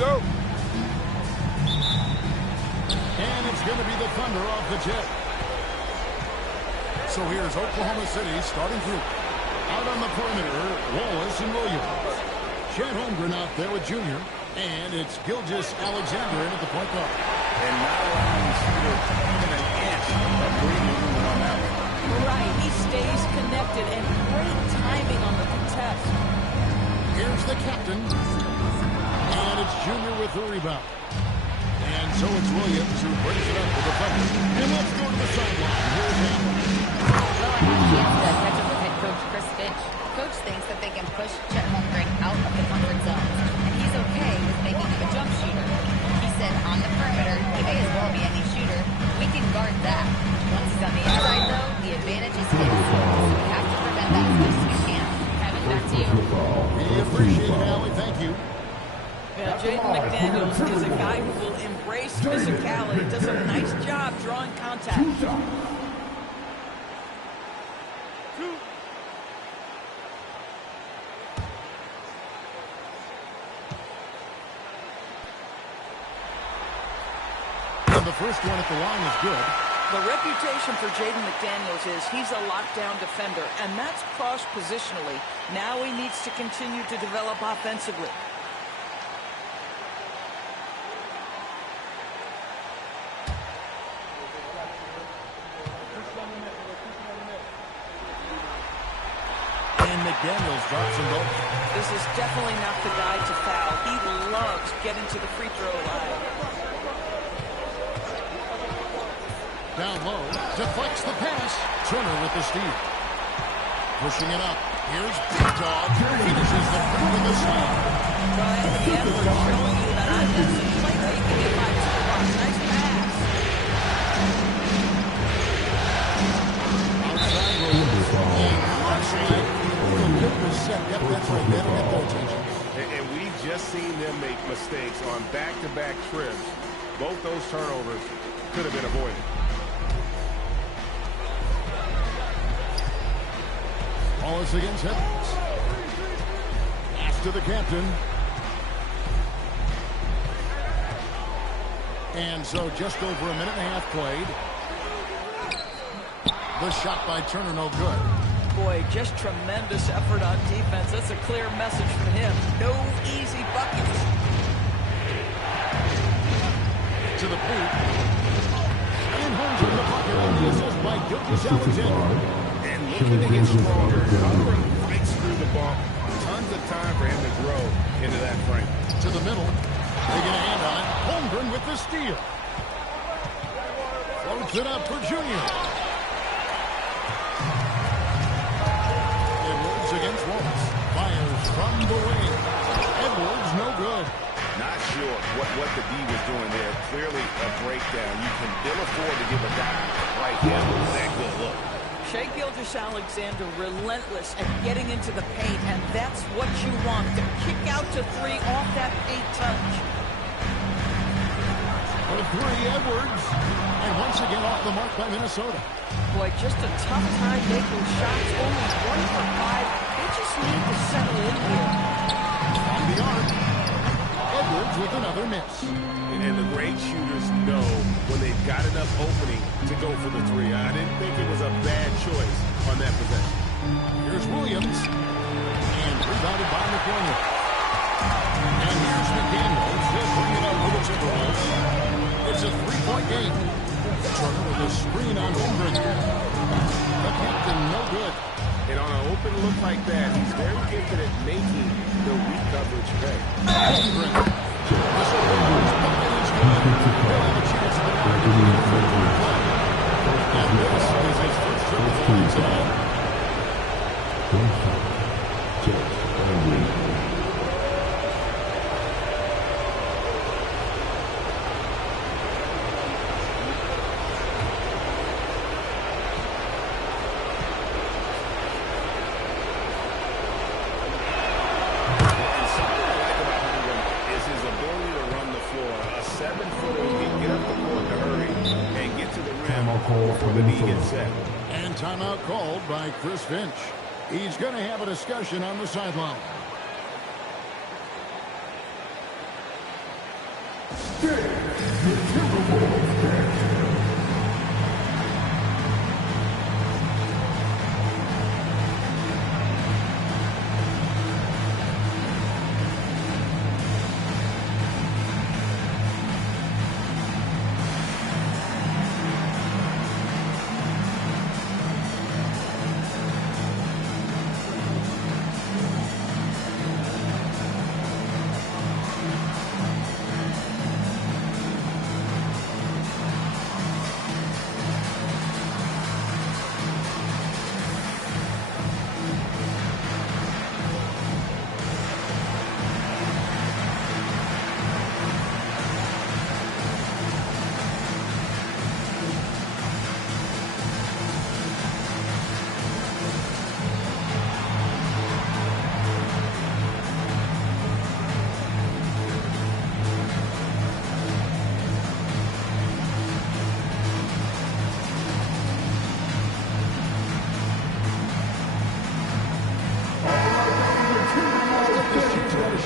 go. And it's going to be the Thunder off the jet. So here's Oklahoma City starting group. Out on the perimeter, Wallace and Williams. Chet Holmgren out there with Junior. And it's Gilgeous Alexander in at the point guard. And not allowing Shooter even an inch of breathing room on that one. Right, he stays connected and great timing on the contest. Here's the captain. And it's Junior with the rebound. And so it's Williams who brings it up to the Thunder. And let's go to the sideline. Here's Hamlin. Well, I had a chance to catch up with head coach Chris Finch. Coach thinks that they can push Chet Holmgren out of the comfort zone, and he's okay with making him a jump shooter. He said on the perimeter, he may as well be any shooter. We can guard that. Once he's on the inside, though, the advantage is his. So we have to prevent that as best we can. Kevin, back to you. We appreciate it, Allie. Thank you. Yeah, Jaden McDaniels is a guy who will embrace physicality, does a nice job drawing contact. And the first one at the line is good. The reputation for Jaden McDaniels is he's a lockdown defender, and that's cross-positionally. Now he needs to continue to develop offensively. And McDaniels drops them both. This is definitely not the guy to foul. He loves getting to the free throw line. Down low, deflects the pass. Turner with the steal. Pushing it up. Here's Big Dog. Finishes the front with the steal. Brian, the Edwards showing you that offensive playmaking in my toolbox. Nice pass. Outside roll. Good reset. Yep, that's right. That'll get their attention. And we've just seen them make mistakes on back-to-back trips. Both those turnovers could have been avoided. Wallace against Edwards. Pass to the captain. And so just over a minute and a half played. The shot by Turner, no good. Boy, just tremendous effort on defense. That's a clear message from him. No easy buckets. To the boot. And Holmgren the pocket on the assist by Gilgeous Alexander. And looking to get stronger. Holmgren fights through the ball. Tons of time for him to grow into that frame. To the middle. They get a hand on it. Holmgren with the steal. Floats it up for Junior. Edwards against Wallace. Fires from the wing. Edwards no good. Not sure what the D was doing there. Clearly a breakdown. You can ill afford to give a guy like him that good look. Shai Gilgeous-Alexander relentless at getting into the paint, and that's what you want. To kick out to three off that paint touch. For three, Edwards. And once again off the mark by Minnesota. Boy, just a tough time making shots. Only 1 for 5. They just need to settle in here. On the arc. Edwards with another miss. And the great shooters know when they've got enough opening to go for the three. I didn't think it was a bad choice on that possession. Here's Williams. And rebounded by McDaniels. And here's McDaniels. He'll bring it up with a Timberwolves. It's a three-point game. Turner with a screen on Holmgren. The captain, no good. And on an open look like that, he's very gifted at making the weak coverage pay. Holmgren. This Holmgren's bucket is good. He'll have a chance to play. And this is his first triple point tonight. And timeout called by Chris Finch. He's going to have a discussion on the sideline.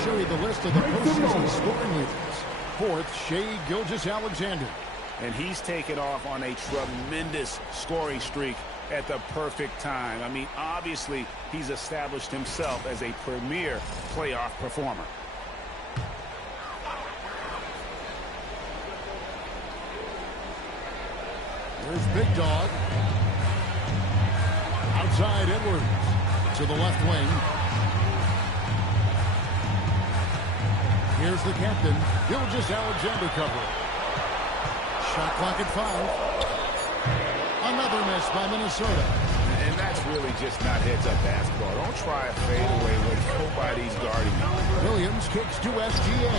Show you the list of the postseason scoring leaders. Fourth, Shai Gilgeous-Alexander. And he's taken off on a tremendous scoring streak at the perfect time. I mean, obviously, he's established himself as a premier playoff performer. There's Big Dog. Outside Edwards to the left wing. Here's the captain, Gilgeous-Alexander covering. Shot clock at 5. Another miss by Minnesota. And that's really just not heads-up basketball. Don't try a fadeaway when nobody's guarding you. Williams kicks to SGA.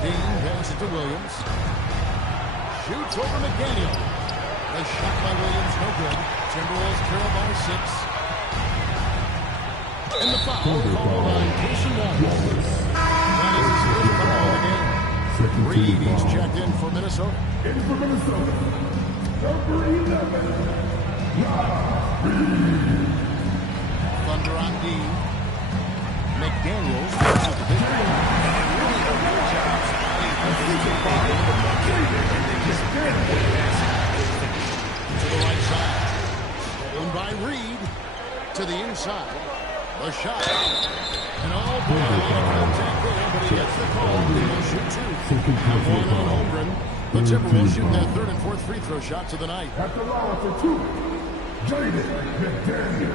Dean passes to Williams. Shoots over McDaniel. The shot by Williams, no good. Timberwolves trail by 6. And the foul called on Jason Wallace. That is his first foul of the game. Reed, he's checked in for Minnesota. Number 11, Reed. Thunder on D. McDaniels goes to the big ring. And really a good job spotting the ball in the bucket and then just to the right side. Stolen by Reed. To the inside. The shot. And all boy, a lot of contact there, but he gets the call. He will shoot 2. And 1 on Holmgren. The Timberwolves shoot their 3rd and 4th free throw shots of the night. At the line for 2, Jaden McDaniel.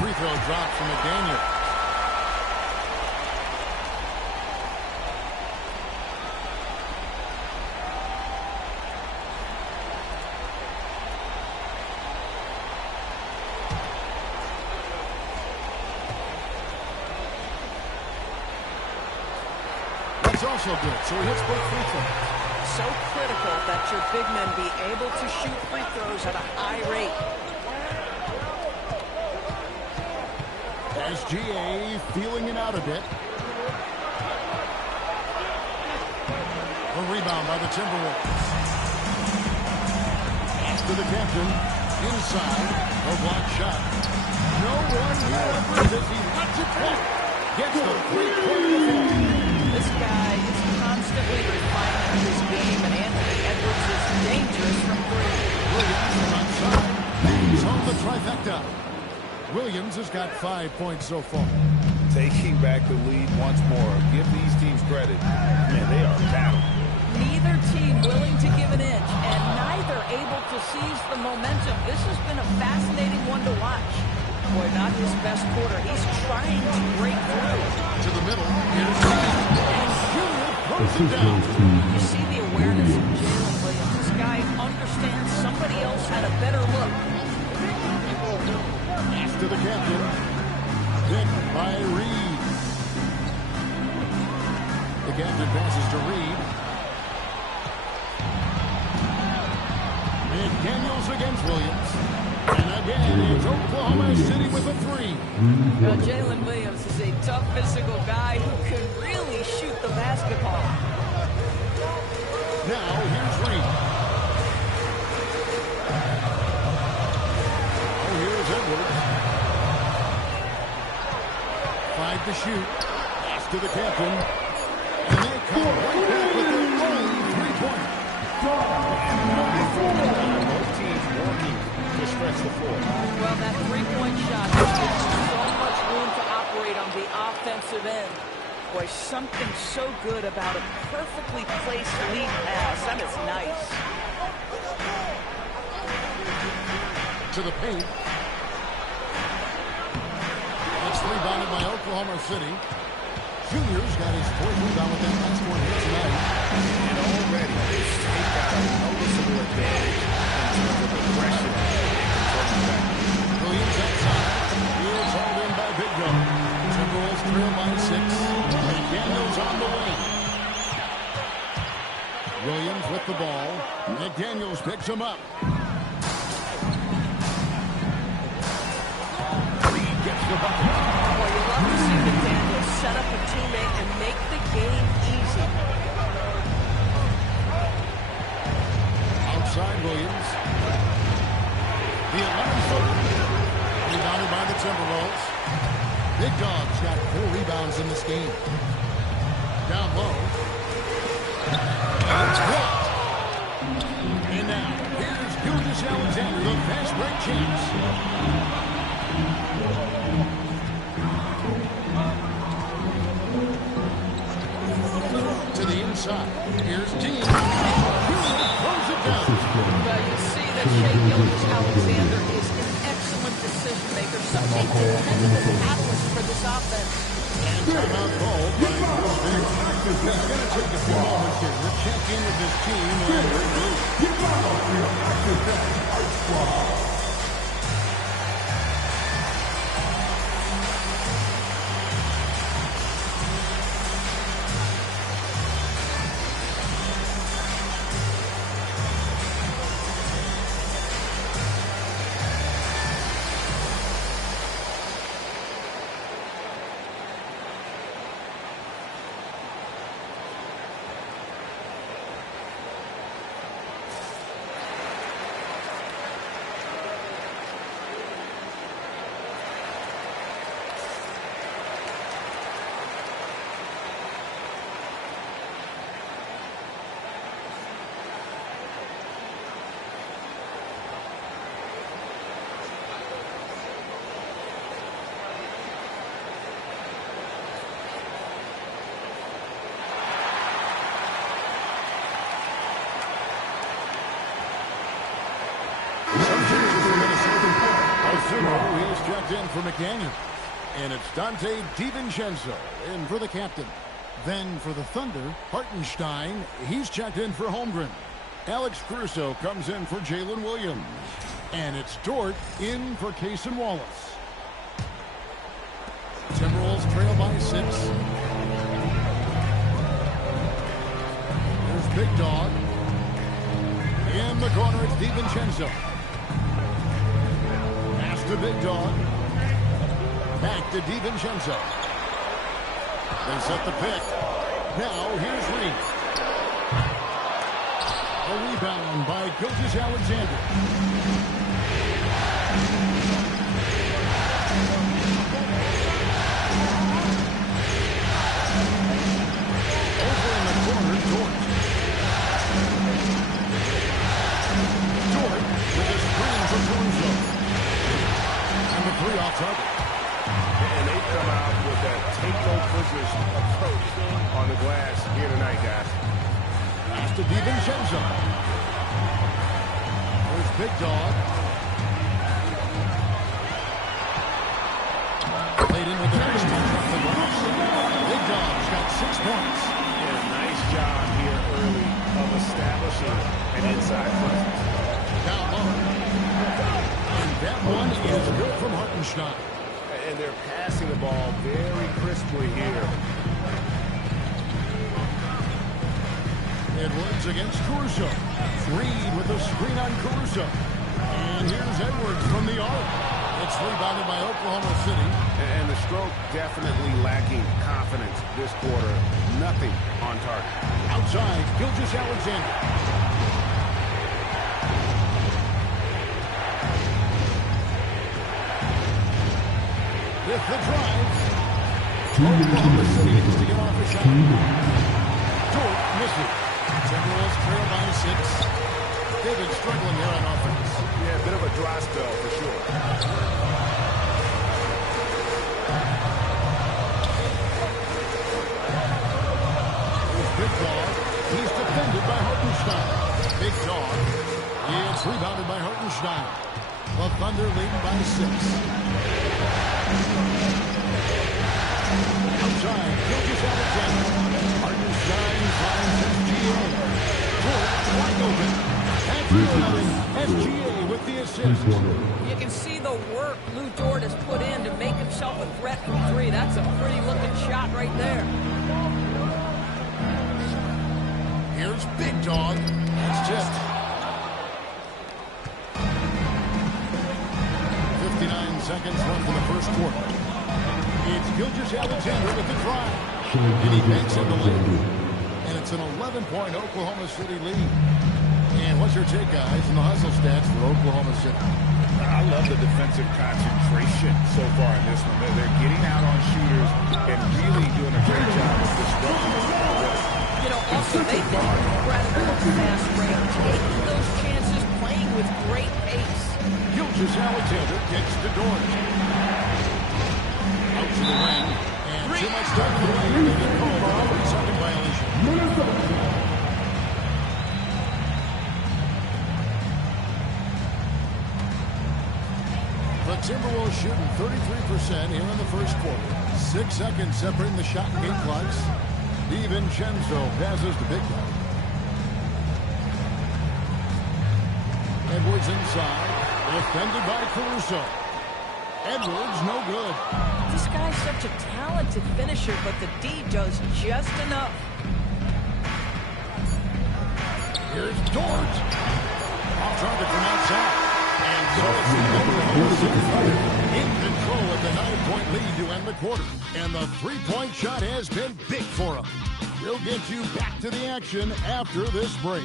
Free throw drop from McDaniel. That's also good. So he hits both free throws. So critical that your big men be able to shoot free throws at a high rate. SGA feeling it out a bit. A rebound by the Timberwolves. Pass to the captain. Inside. A block shot. No one here ever says he lets it fall. Gets the three-point This guy is constantly refining his game, and Anthony Edwards is dangerous from 3. Williams is outside. He's on the trifecta. Williams has got 5 points so far. taking back the lead once more. Give these teams credit. Man, they are battling. Neither team willing to give an inch, and neither able to seize the momentum. This has been a fascinating one to watch. Boy, not his best quarter. He's trying to break through. To the middle. Here's and Junior throws it down. You see the awareness of Jalen Williams. This guy understands somebody else had a better look. After the captain. Picked by Reed. The captain passes to Reed. McDaniels against Williams. And again, it's Oklahoma City with a three. Well, Jalen Williams is a tough physical guy who can really shoot the basketball. Now, here's Reed. Oh, here's Edwards. 5 to shoot. Pass to the captain. And they come right back with their own three-pointer. Both teams working to stretch the floor. Well, that three-point shot gives you so much room to operate on the offensive end. Boy, something so good about a perfectly placed lead pass. That is nice. To the paint. It's rebounded by Oklahoma City. Junior's got his fourth rebound with that last one here tonight. And already, they've got a noticeable advantage in terms of aggression and controlling the back. Williams outside. Here's hauled in by Big Dog. Timberwolves trail by 6. McDaniels on the wing. Williams with the ball. McDaniels picks him up. Reed gets the bucket. Boy, you love to see McDaniels set up a teammate and make the game easy. Outside Williams. The 11-footer. Rebounded by the Timberwolves. Big Dog's got 4 rebounds in this game. Down low. It's blocked. And now, here's Gilgeous Alexander, the fast break champs. To the inside. Here's Dean. Throws it down. Well, you see that Gilgeous-Alexander is an excellent decision maker, such a dependable catalyst for this offense. And timeout called by Chris Finch. He's going to take a few moments here to check in with his team and regroup. He's checked in for McDaniel. And it's Dante DiVincenzo in for the captain. Then for the Thunder, Hartenstein, he's checked in for Holmgren. Alex Caruso comes in for Jalen Williams. And it's Dort in for Cason Wallace. Timberwolves trail by 6. There's Big Dog. In the corner, it's DiVincenzo. Pass to Big Dog. Back to DiVincenzo. They set the pick. Now, here's Reed. A rebound by Gilgeous-Alexander. Over in the corner, Dort. Dort with a screen for Caruso. And the 3 off target. And they come out with that take-no-prisoners approach on the glass here tonight, guys. Pass to DiVincenzo. There's Big Dog. Played in with the nice touch off the glass. Big Dog's got 6 points. And a nice job here early of establishing an inside presence. Down low. And that one is good from Hartenstein. And they're passing the ball very crisply here. Edwards against Caruso. Reed with a screen on Caruso. And here's Edwards from the arc. It's rebounded by Oklahoma City. And the stroke definitely lacking confidence this quarter. Nothing on target. Outside, Gilgeous-Alexander. With the drive. Oklahoma City needs to get off a shot. Dort misses. Timberwolves trail by 6. They've been struggling here on offense. Yeah, a bit of a dry spell for sure. Here's Big Dog. He's defended by Hartenstein. Big Dog. It's rebounded by Hartenstein. The Thunder leading by 6. Outside, Gilgeous-Alexander. Hartenstein finds SGA. Dort wide open. That's SGA with the assist. You can see the work Lou Dort has put in to make himself a threat from 3. That's a pretty looking shot right there. Here's Big Dog. It's tipped. 59 seconds left in the first quarter. It's Gilgeous-Alexander with the drive. And he makes it the lead. And it's an 11-point Oklahoma City lead. And what's your take, guys, in the hustle stats for Oklahoma City? I love the defensive concentration so far in this one. They're getting out on shooters and really doing a great job of disrupting the. You know, also they've been incredible at fast range, taking those chances, playing with great pace. Gilgeous-Alexander gets to Dort. Out to the ring. And too much time in the lane. They get called for a 3-second violation. The Timberwolves shooting 33% here in the first quarter. 6 seconds separating the shot and game clocks. DiVincenzo passes to Big Dog. Edwards inside. Defended by Caruso. Edwards no good. This guy's such a talented finisher, but the D does just enough. Here's Dort. Off target from outside. And so it's the Oklahoma City Thunder in control of the 9-point lead to end the quarter. And the 3-point shot has been big for them. We'll get you back to the action after this break.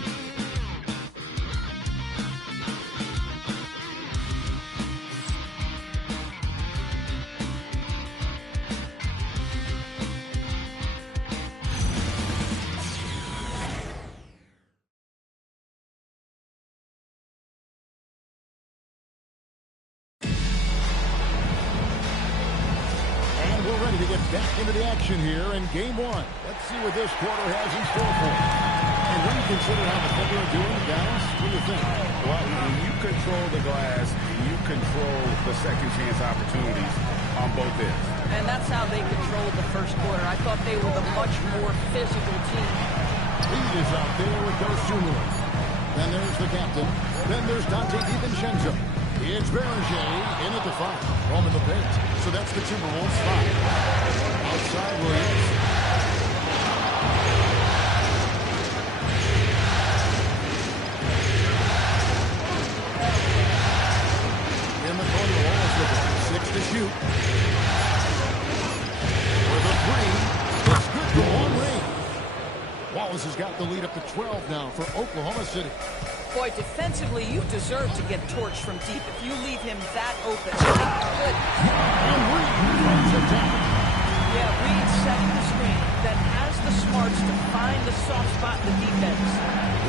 Back into the action here in game 1. Let's see what this quarter has in store for us. And when you consider how the Thunder are doing, guys, what do you think? Well, when you control the glass, you control the second chance opportunities on both ends. And that's how they controlled the first quarter. I thought they were the much more physical team. Reed is out there with Dosunmu. Then there's the captain. Then there's Dante DiVincenzo. It's Berger in at the 5. Roman the paint. So that's the Timberwolves 5. Outside Williams. In the corner, Wallace with 6 to shoot. For the 3. It's good for one ring. Wallace has got the lead up to 12 now for Oklahoma City. Boy, defensively, you deserve to get torched from deep if you leave him that open. Good. And Reed runs it down. Yeah, Reed setting the screen, then has the smarts to find the soft spot in the defense.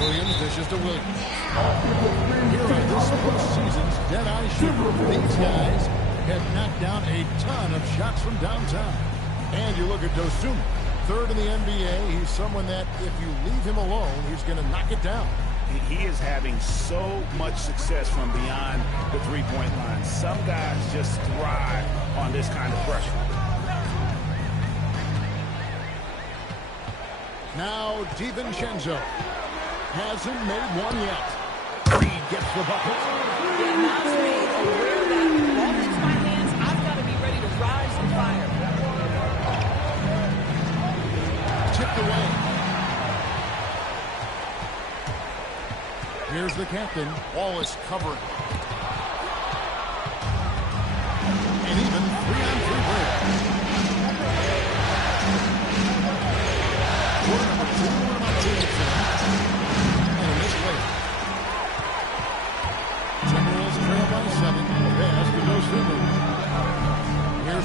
Williams dishes to Williams. Here are this postseason's dead-eye shooter. These guys have knocked down a ton of shots from downtown. And you look at Dosunmu, 3rd in the NBA. He's someone that if you leave him alone, he's going to knock it down. He is having so much success from beyond the three-point line. Some guys just thrive on this kind of pressure. Now DiVincenzo hasn't made one yet. Reed gets the bucket. Yeah, Nas made aware that ball hits my hands, I've got to be ready to rise and fire. Tipped away. Here's the captain. Wallace covering.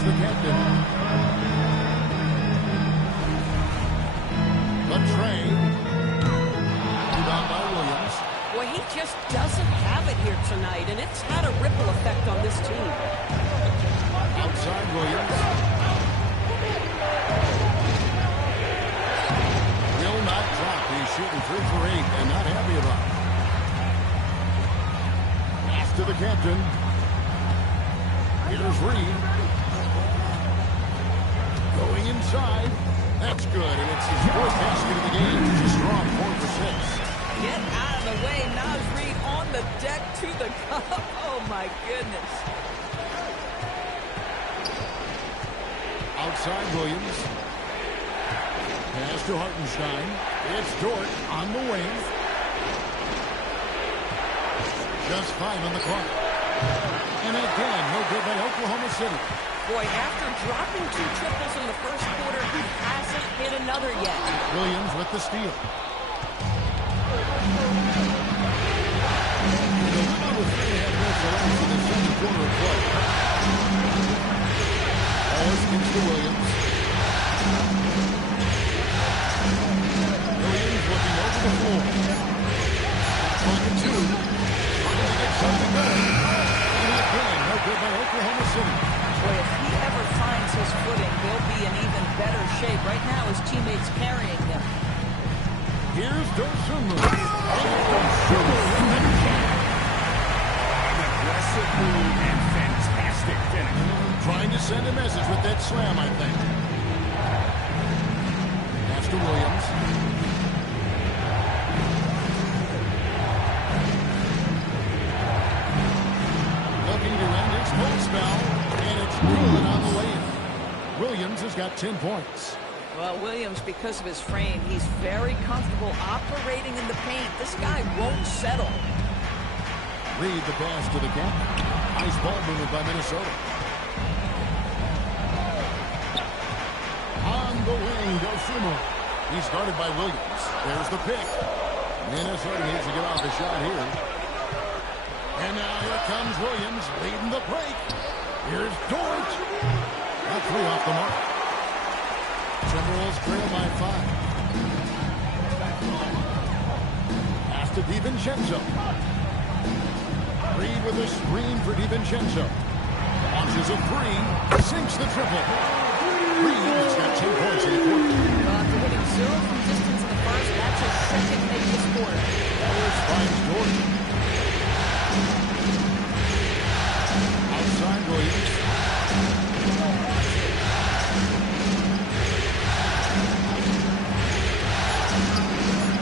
the captain. The trade. Rebound by Williams. Well, he just doesn't have it here tonight, and it's had a ripple effect on this team. Outside Williams. Will not drop. He's shooting 3 for 8 and not happy about it. Pass to the captain. Here's Reed. Going inside. That's good, and it's his fourth basket of the game. He's a strong 4 for 6. Get out of the way. Naz Reid on the deck to the cup. Oh, my goodness. Outside Williams. Pass to Hartenstein. It's Dort on the wing. Just 5 on the clock. And again, no good by Oklahoma City. Boy, after dropping 2 triples in the first quarter, he hasn't hit another yet. Williams with the steal. With 3.5 minutes left in the second quarter of play. Ellis gets to Williams. Williams looking over the floor. Clock at 2. Trying to get something going. And again, no good by Oklahoma City. Boy, if he ever finds his footing, he'll be in even better shape. Right now, his teammates carrying him. Here's Dosunmu. Aggressive move and fantastic finish. Trying to send a message with that slam, I think. Pass to Williams. Looking to end his full spell, and it's good on the way in. Williams has got 10 points. Well, Williams, because of his frame, he's very comfortable operating in the paint. This guy won't settle. Reed the pass to the captain. Nice ball movement by Minnesota. On the wing, Dosunmu. He's guarded by Williams. There's the pick. Minnesota needs to get off the shot here. And now here comes Williams leading the break. Here's Dort. That 3 off the mark. Timberwolves trail by 5. Pass to DiVincenzo. Reed with a screen for DiVincenzo. Launches a 3. Sinks the triple. Reed's got 10 points in the quarter. After hitting 0 from distance in the first, that's his second make this quarter. Ellis finds Dort. Outside Williams.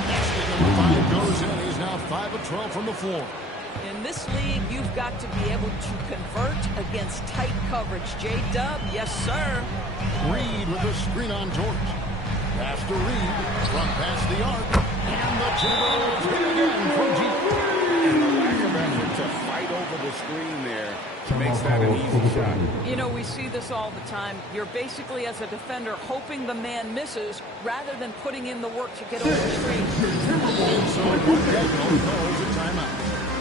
Basket number 5 goes in. He's now 5 of 12 from the floor. In this league, you've got to be able to convert against tight coverage. J-Dub, yes, sir. Reed with a screen on Dort. Pass to Reed. Front past the arc. And the Timberwolves hit again from deep. And the lack of effort to fight over the screen there makes that an easy shot. You know, we see this all the time. You're basically, as a defender, hoping the man misses rather than putting in the work to get over the screen. And so Woodgate calls a timeout.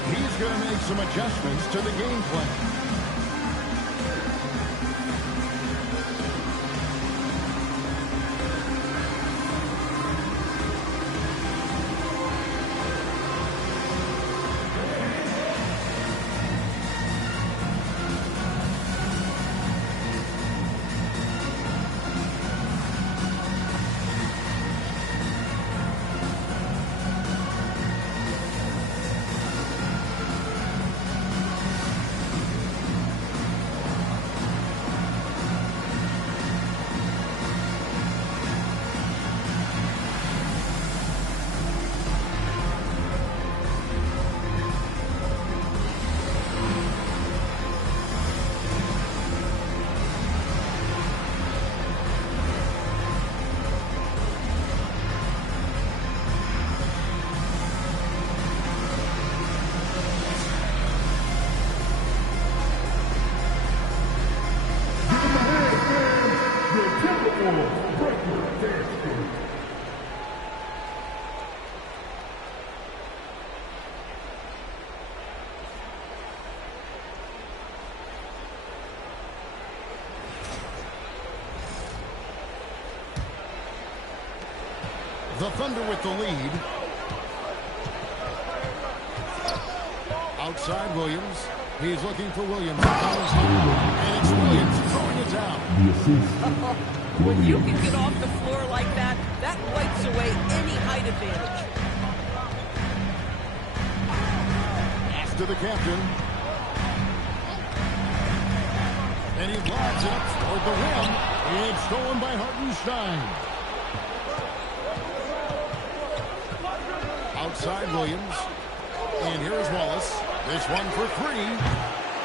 He's going to make some adjustments to the game plan. The Thunder with the lead. Outside Williams. He's looking for Williams. And it's Williams throwing it down. When you can get off the floor like that, that wipes away any height advantage. After the captain. And he lobs it up toward the rim. It's stolen by Hartenstein. Outside Williams. And here's Wallace. This one for three.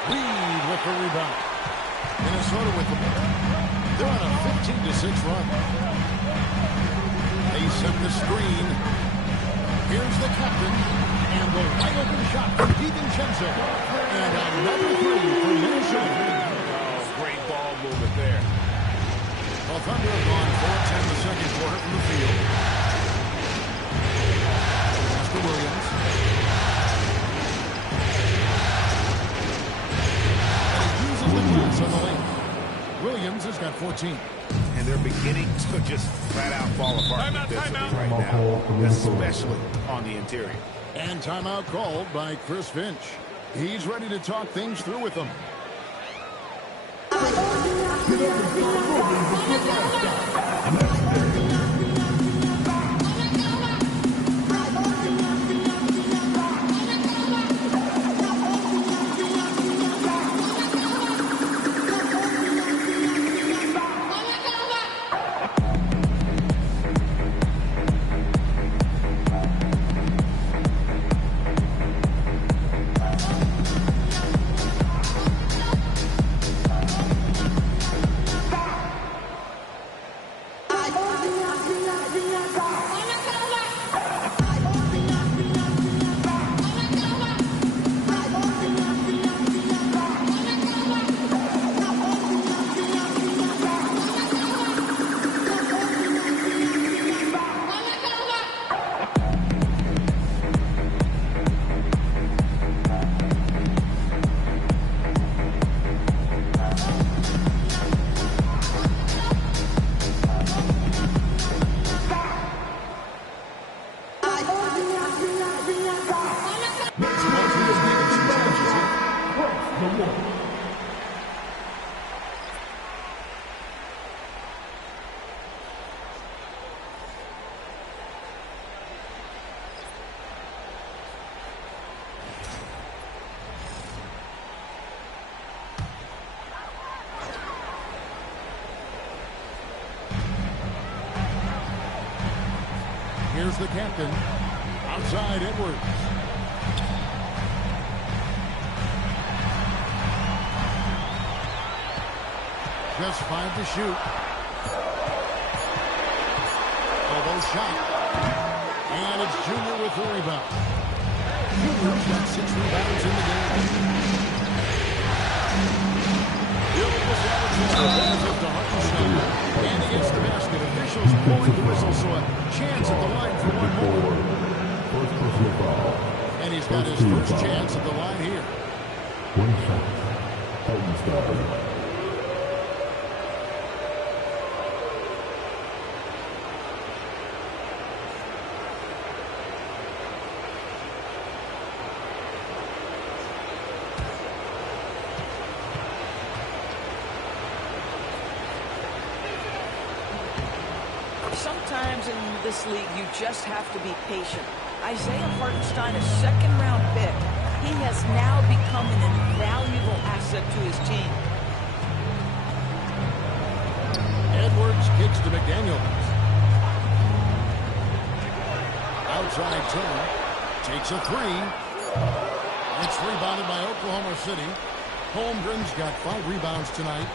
Reed with the rebound. Minnesota with the ball. They're on a 15-6 run. They set the screen. Here's the captain. And the wide open shot from DiVincenzo. And another three for Minnesota. Oh, great ball movement there. The Thunder have gone 4-10 the second quarter from the field. Mr. Williams. And he uses the pass on the lane. Williams has got 14. And they're beginning to just flat out fall apart defensively right now, especially on the interior. And timeout called by Chris Finch. He's ready to talk things through with them. Here's the captain. Outside Edwards. Just 5 to shoot. Elbow shot. And it's Junior with the rebound. Junior's got 6 rebounds in the game. And he gets the basket. Officials blowing the whistle, so a chance at the line for one more. And he's got his first chance at the line here. One shot. Hartenstein. Sometimes in this league, you just have to be patient. Isaiah Hartenstein, a second-round pick, he has now become an invaluable asset to his team. Edwards kicks to McDaniels. Outside Turner takes a three. It's rebounded by Oklahoma City. Holmgren's got 5 rebounds tonight.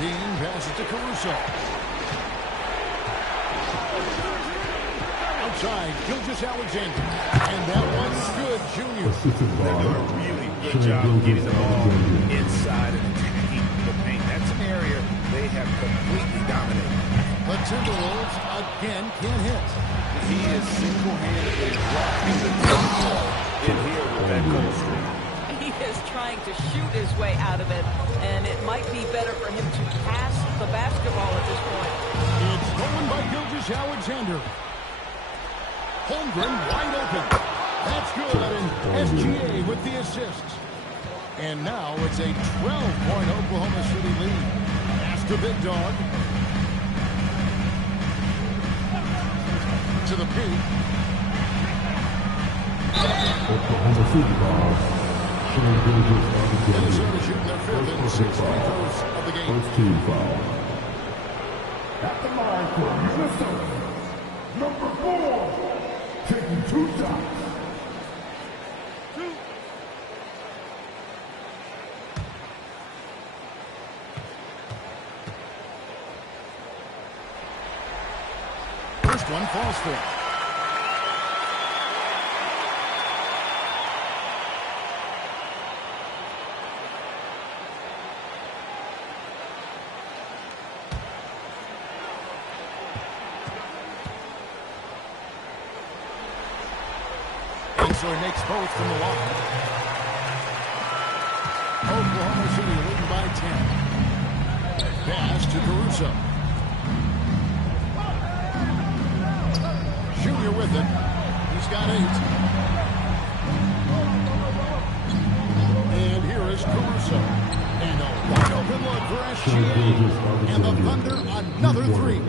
Dean passes to Caruso. Outside, Gilgeous-Alexander. And that one's good, Junior. They're doing a really good job getting the ball inside and attacking the paint. That's an area they have completely dominated. The Timberwolves again can't hit. He is single-handedly blocking the ball in here with that cold streak. He has trying to shoot his way out of it, and it might be better for him to pass the basketball at this point. It's stolen by Gilgeous-Alexander. Holmgren wide open. That's good, and SGA with the assist. And now it's a 12-point Oklahoma City lead. Pass to Big Dog. To the paint. Oklahoma City ball. Minnesota shooting their fifth and sixth free throws of the game. First team foul. At the line for Minnesota, number 4, taking 2 shots. First one falls for him. And so he makes both from the line. Oklahoma City leading by 10. Pass to Caruso. Junior with it. He's got 8. And here is Caruso. And a wide open look for SGA. And the Thunder another 3.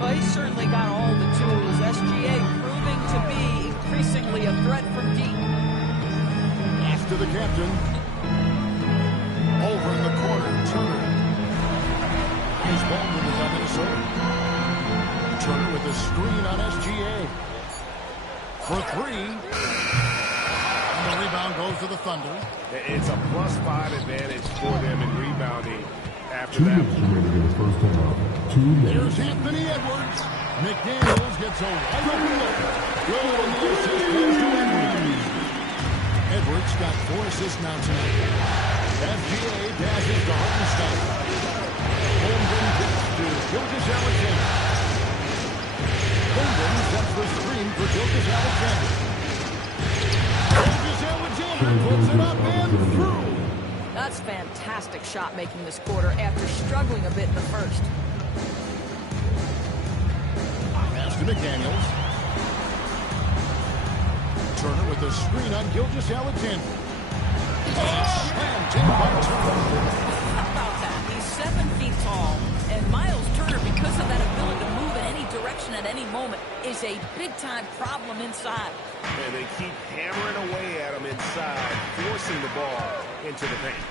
Well, he's certainly got all the tools. SGA proving to be increasingly a threat from deep. Pass to the captain. Over in the corner, Turner. Here's Baldwin with that Minnesota. Turner with a screen on SGA. For 3. And the rebound goes to the Thunder. It's a +5 advantage for them in rebounding after 2 that. minutes remaining in the first half. 2 minutes. Here's Anthony Edwards. McDaniels gets a wide open look. Good, and the assist goes to Edwards. Edwards got 4 assists now tonight. SGA passes to Hartenstein. Holmgren gets to Gilgeous-Alexander. Holmgren sets the screen for Gilgeous-Alexander. Gilgeous-Alexander puts it up and through. That's fantastic shot making this quarter after struggling a bit in the first. Pass to McDaniels. Turner with the screen on Gilgeous-Alexander. Slammed in by Turner. How about that? He's 7 feet tall, and Miles Turner, because of that ability to move in any direction at any moment, is a big-time problem inside. And they keep hammering away at him inside, forcing the ball into the paint.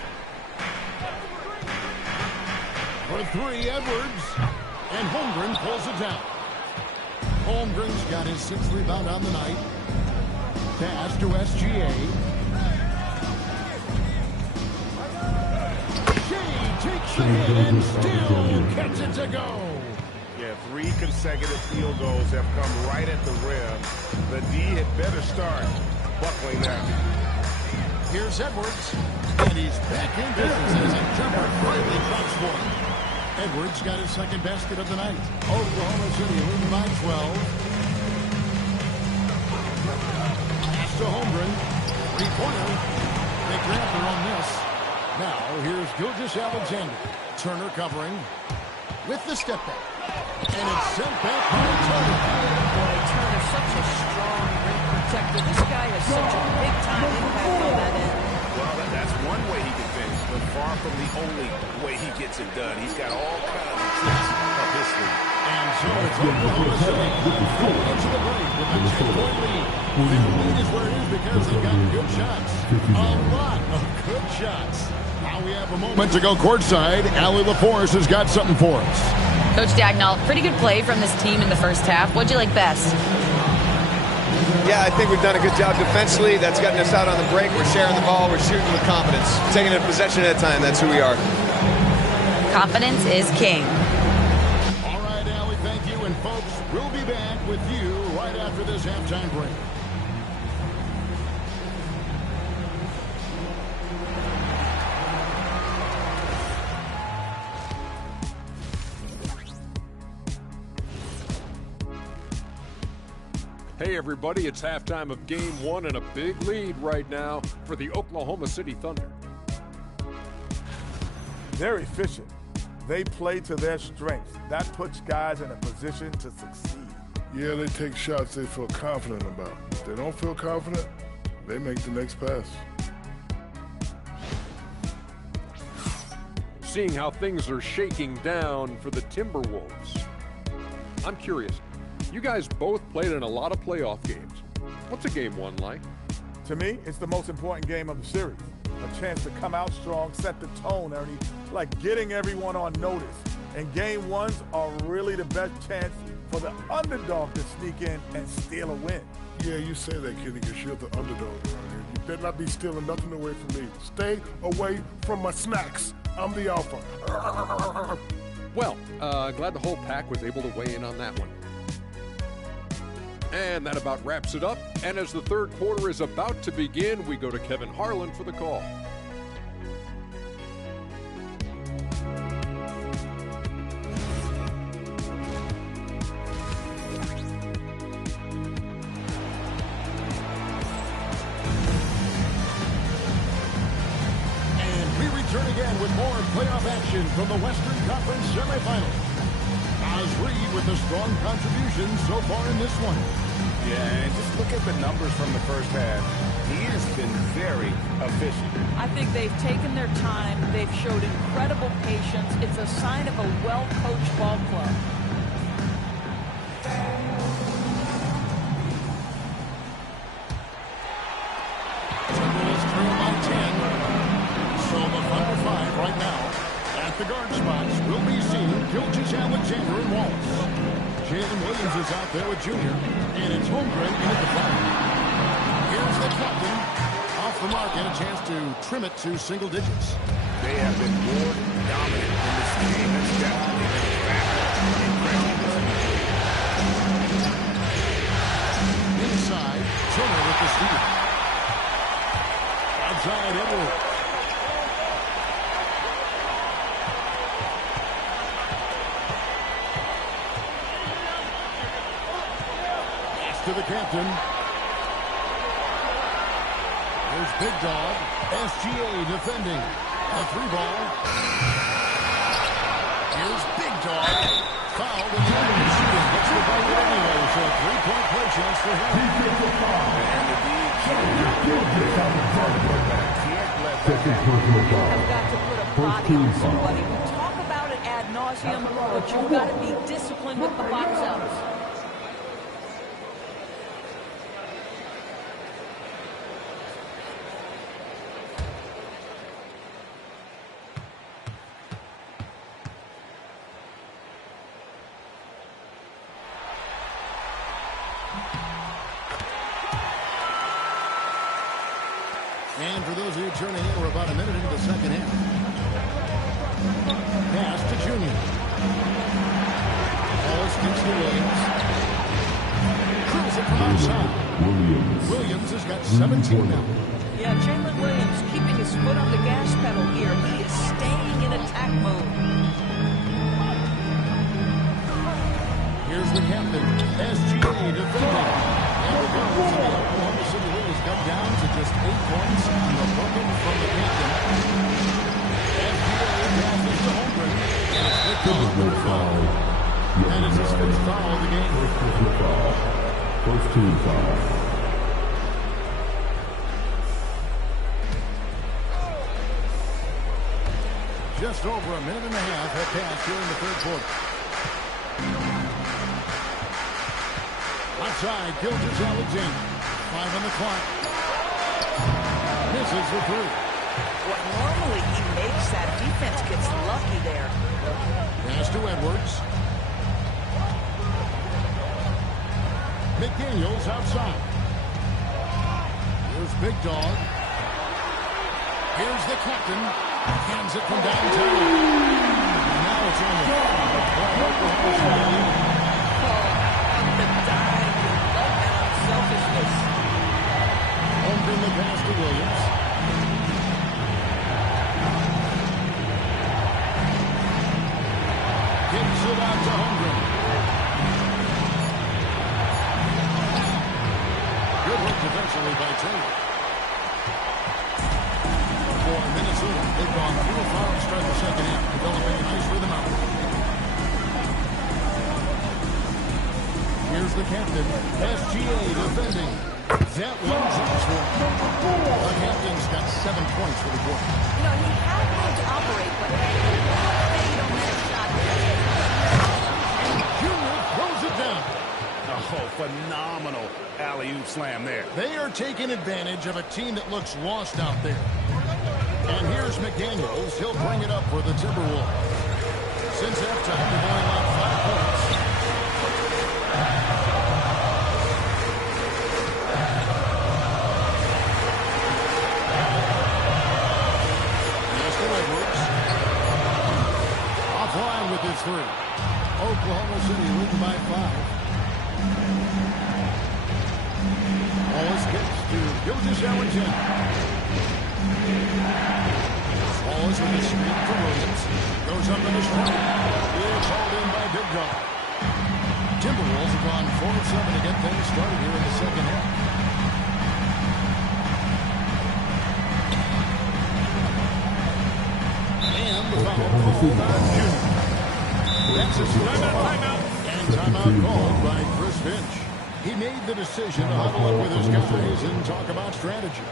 For 3, Edwards. And Holmgren pulls it down. Holmgren's got his 6th rebound on the night. Pass to SGA. Shea takes the hit and still gets it to go. Yeah, 3 consecutive field goals have come right at the rim. The D had better start buckling that. Here's Edwards. And he's back in business as a jumper finally drops for him. Edwards got his 2nd basket of the night. Oklahoma City leading by 12. Pass to Holmgren. 3-pointer. They grab their own miss. Now here's Gilgeous-Alexander. Turner covering with the step back. And it's sent back by Turner. Boy, Turner, such a strong rim protector. This guy has such a big-time impact on that end. Well, that's one way he can finish, but far from the only way he gets it done. He's got all kinds of tricks up his sleeve. And so it's Oklahoma City going into the break with a 10-point lead. Their lead is where it is because they've got good shots. A lot of good shots. Now we have a moment to go courtside. Allie LaForce has got something for us. Coach Dagnall, pretty good play from this team in the first half. What'd you like best? Yeah, I think we've done a good job defensively. That's gotten us out on the break. We're sharing the ball. We're shooting with confidence. Taking a possession at a time. That's who we are. Confidence is king. All right, Allie, thank you. And folks, we'll be back with you right after this halftime break. Hey everybody, it's halftime of game one and a big lead right now for the Oklahoma City Thunder. They're efficient. They play to their strengths. That puts guys in a position to succeed. Yeah, they take shots they feel confident about. If they don't feel confident, they make the next pass. Seeing how things are shaking down for the Timberwolves. I'm curious, you guys both played in a lot of playoff games. What's a game one like? To me, it's the most important game of the series. A chance to come out strong, set the tone, Ernie, like getting everyone on notice. And game ones are really the best chance for the underdog to sneak in and steal a win. Yeah, you say that, Kenny, because you're the underdog around here. You better not be stealing nothing away from me. Stay away from my snacks. I'm the alpha. Well, glad the whole pack was able to weigh in on that one. And that about wraps it up. And as the third quarter is about to begin, we go to Kevin Harlan for the call. And we return again with more playoff action from the Western Conference semifinals. Oz Reed with a strong contribution so far in this one. Yeah, and just look at the numbers from the first half. He has been very efficient. I think they've taken their time. They've showed incredible patience. It's a sign of a well-coached ball club. Timberwolves trail by 10. So the Thunder 5 right now. At the guard spots will be seen Gilgeous-Alexander and Wallace. Jalen Williams is out there with Junior, and it's Holmgren at the front. Here's the captain. Off the mark and a chance to trim it to single digits. They have been more dominant in this game. That's definitely been a factor in crashing this game. Inside, Turner with the steal. Outside, Edwards. To the captain. Here's Big Dog. SGA defending. A three ball. Here's Big Dog. Fouled and the shooting gets the ball anyway, so a three-point play chance for him. And the D I've got to put a body on somebody. We talk about it ad nauseum, but you've got to be disciplined with the box outs. And for those of you tuning in, we're about a minute into the second half. Pass to Junior. Wallace gives to Williams. Curls it from outside. Williams has got 17 now. Yeah, Jalen Williams keeping his foot on the gas pedal here. He is staying in attack mode. Here's the captain, SGA defending. And the Oklahoma City Heat has come down to just 8 points on the bucket from the captain. SGA passes to Holmgren. And it's picked off with a foul. And it's his first foul of the game. First team foul. Just over a minute and a half have passed here in the third quarter. Outside, Gilgeous-Alexander. 5 on the clock. Misses the three. Well, normally he makes that. Defense gets lucky there. Pass to Edwards. McDaniels outside. Here's Big Dog. Here's the captain. Hands it from downtown. And now it's on the Oklahoma City. Holmgren the pass to Williams. Kicks it out to Holmgren. City. They've gone 2 of 5 to start the second half, developing a nice rhythm out there. Here's the captain, SGA defending. That one's up short. The captain's got 7 points for the quarter. You know, he had room to operate, but he stayed on that shot. And Junior throws it down. Oh, phenomenal alley-oop slam there. They are taking advantage of a team that looks lost out there. And here's McDaniels. He'll bring it up for the Timberwolves. Since halftime, they're going on 5 points. Offline with his 3. Oklahoma City leading by 5. Wallace kicks to Gilgeous Alexander. Wallace with a screen for Williams. Goes up in the strike. It's hauled in by Big Dog. Timberwolves have gone 4-7 to get things started here in the second half. And the foul called on Junior. That's a timeout. And timeout called by Chris Finch. He made the decision to huddle up with his guys and talk about strategy.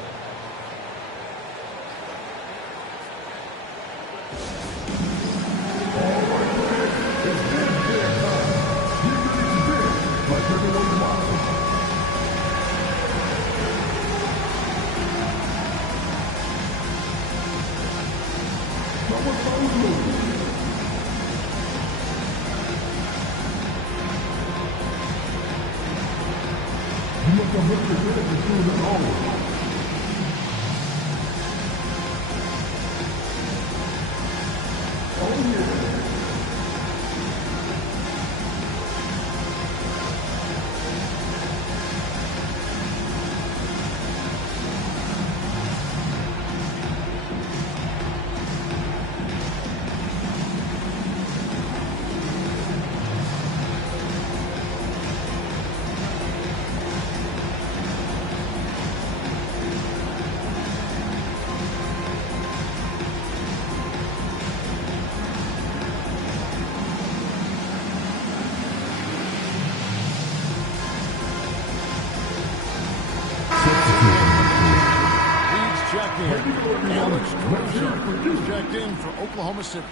Checked in for Oklahoma City.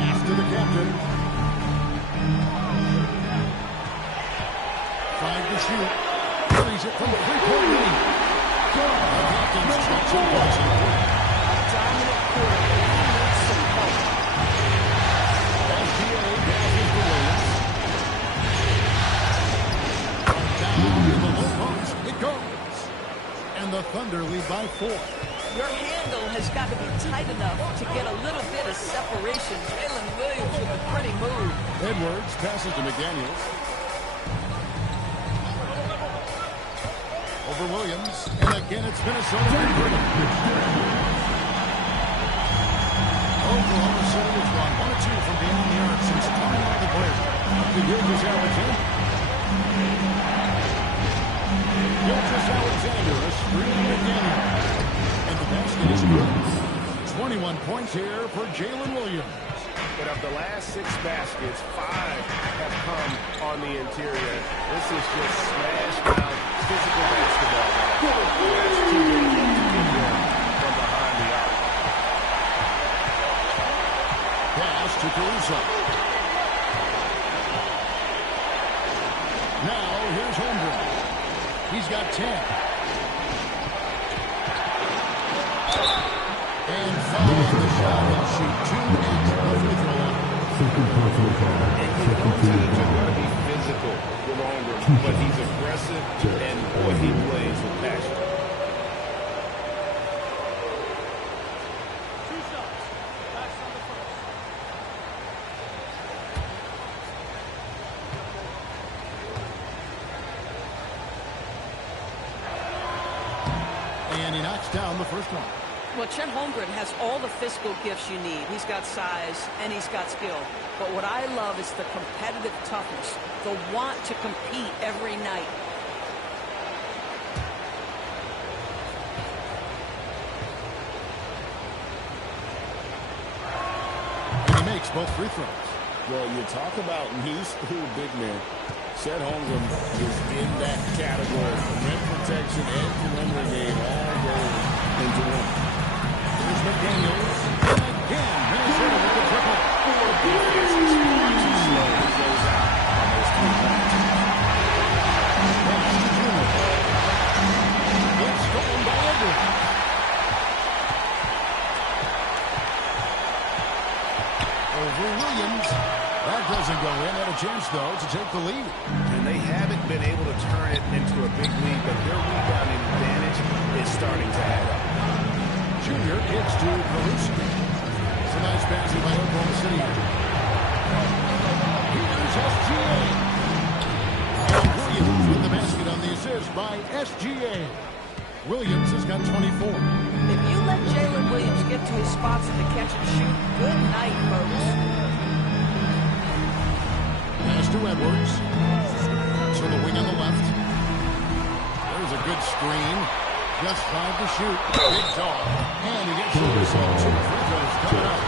After the captain. 5 to shoot. Carries it from the 3-point range. The captain's got 2 points in the quarter. Dominant quarter. He needs some help. SGA passes to Williams. Down in the low post. It goes. And the Thunder lead by 4. Your handle has got to be tight enough to get a little bit of separation. Jalen Williams with a pretty move. Edwards passes to McDaniels. Over Williams. And again, it's Minnesota. Oklahoma City has gone 1 of 2 from beyond the arc since coming out of the break. The Gilgeous Alexander. Gilgeous Alexander, a screen McDaniels. And the basket is good. 21 points here for Jalen Williams. But of the last 6 baskets, 5 have come on the interior. This is just smashed out physical basketball. That's too big to get one from behind the arc. Pass to Caruso. Now here's Holmgren. He's got 10. And foul the shot and shoot 2 at the free throw line. And you know teams are going to be physical with Holmgren, but he's aggressive, and boy, he plays with passion. And he knocks down the first one. Well, Chet Holmgren has all the physical gifts you need. He's got size and he's got skill. But what I love is the competitive toughness, the want to compete every night. And he makes both free throws. Well, you talk about new school big man. Chet Holmgren is in that category. Rim protection and perimeter game all go into one. Here's McDaniels. And again, Minnesota with the triple. Defense is far too slow to close out on those 3 points. It's stolen by Edwards. Over Williams. That doesn't go in. Had a chance, though, to take the lead. And they haven't been able to turn it into a big lead, but their rebounding advantage is starting to add up. Junior kicks to Caruso. It's a nice basket by Oklahoma City. Here's SGA. And Williams with the basket on the assist by SGA. Williams has got 24. If you let Jalen Williams get to his spots in the catch and shoot, good night, folks. Pass to Edwards. To the wing on the left. There's a good screen. Just 5 to shoot. Big dog. And he gets his 2 free throws coming up.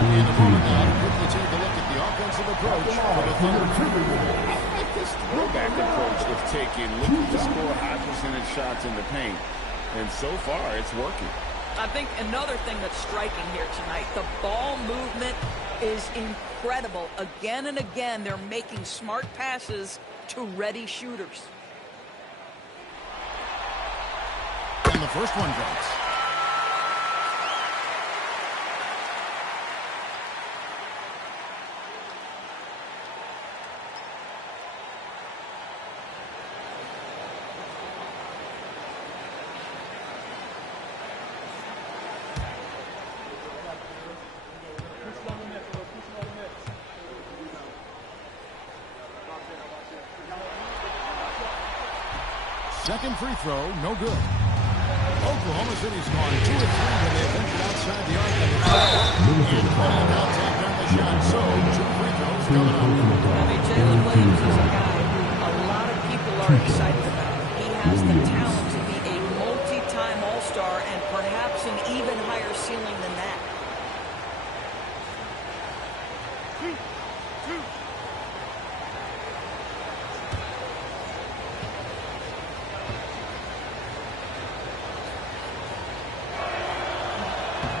In a moment now to quickly take a look at the offensive approach for the Thunder. I like this throwback approach of taking, looking to score high percentage shots in the paint. And so far, it's working. I think another thing that's striking here tonight, the ball movement is incredible. Again and again, they're making smart passes to ready shooters. And the first one drops. Second free throw, no good. Oklahoma City's gone 2 of 3 when they ventured outside the arc. And plenty of contact on the shot, so 2 free throws coming up. I mean, Jalen Williams is a guy who a lot of people are excited about. He has the talent to be a multi-time All-Star and perhaps an even higher ceiling than that.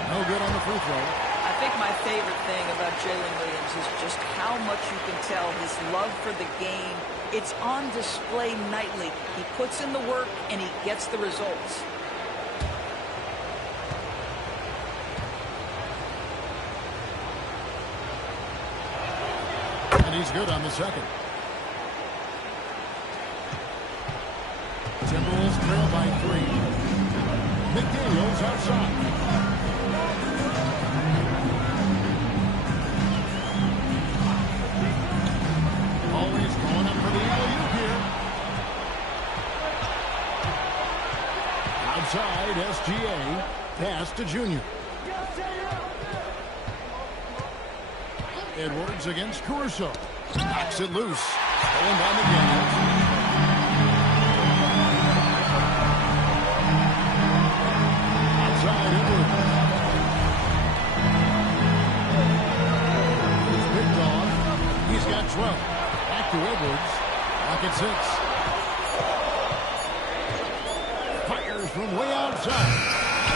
No good on the free throw. I think my favorite thing about Jalen Williams is just how much you can tell his love for the game. It's on display nightly. He puts in the work and he gets the results. And he's good on the second. Timberwolves trail by 3. McDaniels outside. Always going up for the alley-oop here. Outside, SGA. Pass to Junior. Edwards against Caruso. Knocks it loose. Stolen by McDaniels. Outside, Edwards. It's picked off. He's got 12. Back to Edwards. Pocket 6. Fires from way outside.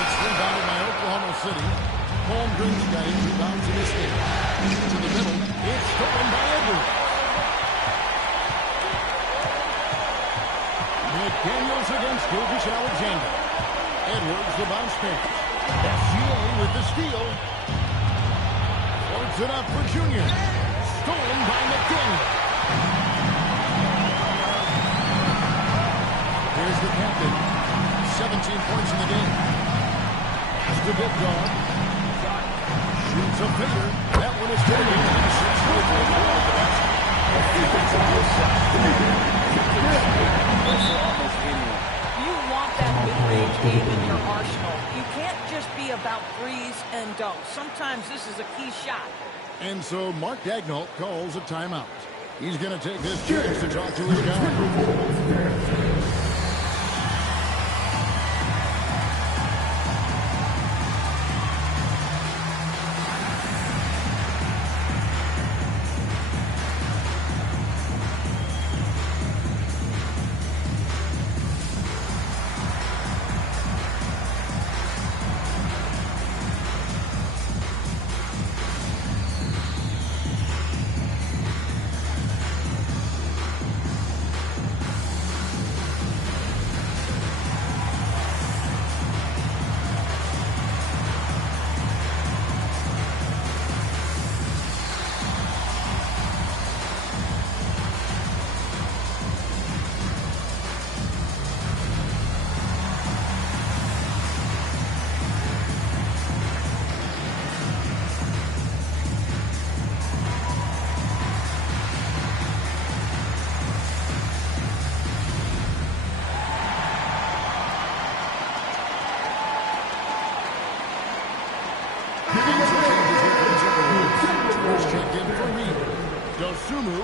It's rebounded by Oklahoma City. Holmgren's got 8 rebounds in this game. To the middle. It's stolen by Edwards. McDaniels against Gilgeous-Alexander. Edwards the bounce pass. SGA with the steal. Floats it up for Junior. Stolen by McDaniels. Here's the captain. 17 points in the game. Pass to Big Dog. Shoots a fader. That one is good. You want that mid game in your arsenal. You can't just be about threes and dunks. Sometimes this is a key shot. And so Mark Daigneault calls a timeout. He's going to take this chance to talk to his guy.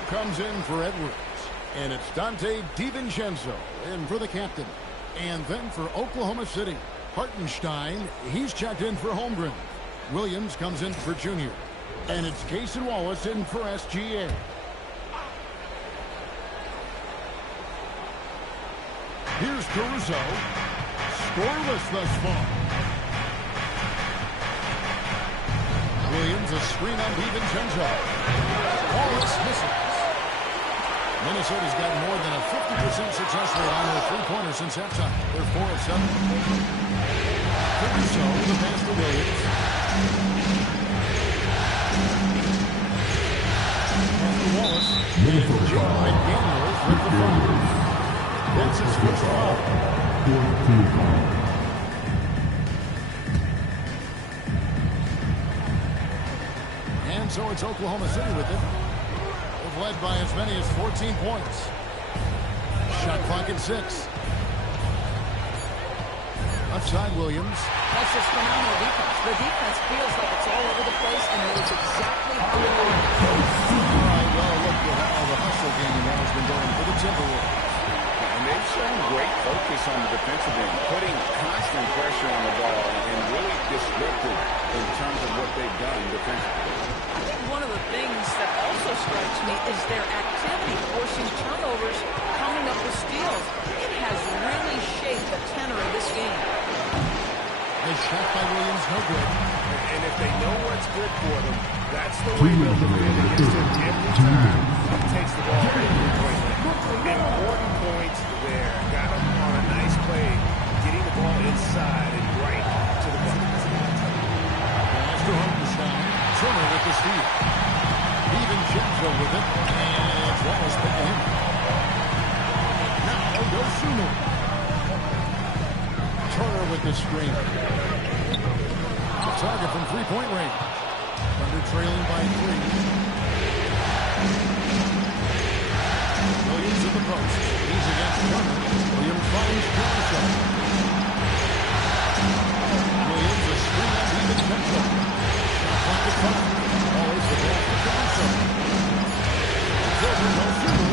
Comes in for Edwards. And it's Dante DiVincenzo in for the captain. And then for Oklahoma City, Hartenstein, he's checked in for Holmgren. Williams comes in for Junior. And it's Cason Wallace in for SGA. Here's Caruso. Scoreless thus far. Williams, a screen on DiVincenzo. Wallace misses. Minnesota's got more than a 50% success rate on their three-pointers since halftime. They're 4 of 7. Caruso with the pass to Williams. Pass to Wallace. And Jaden McDaniels with the foul. That's his first foul. And so it's Oklahoma City with it. Led by as many as 14 points. Shot clock at 6. Left side, Williams. That's just phenomenal defense. The defense feels like it's all over the place, and knows exactly how to do it. All right, well, look at how the hustle game now has been going for the Timberwolves. And they've shown great focus on the defensive end, putting constant pressure on the ball and really disruptive in terms of what they've done defensively. I think one of the things that also strikes me is their activity forcing turnovers, coming up with steals. It has really shaped the tenor of this game. A shot by Williams, no good. And if they know what's good for them, that's the way they'll defend against him every time he takes the ball from the three-point line. Important points there. Got him on a nice play, getting the ball inside and right to the bucket. Pass to Hartenstein. Turner with the steal. DiVincenzo with it. And Wallace picking him. Now goes Sumo. Turner with the screen. The target from three-point range. Thunder trailing by 3. Williams in the post. He's against Turner. Williams finds Caruso. Williams a screen on DiVincenzo. Shot clock at 5. Wallace the ball for Caruso. Silver no Sumo.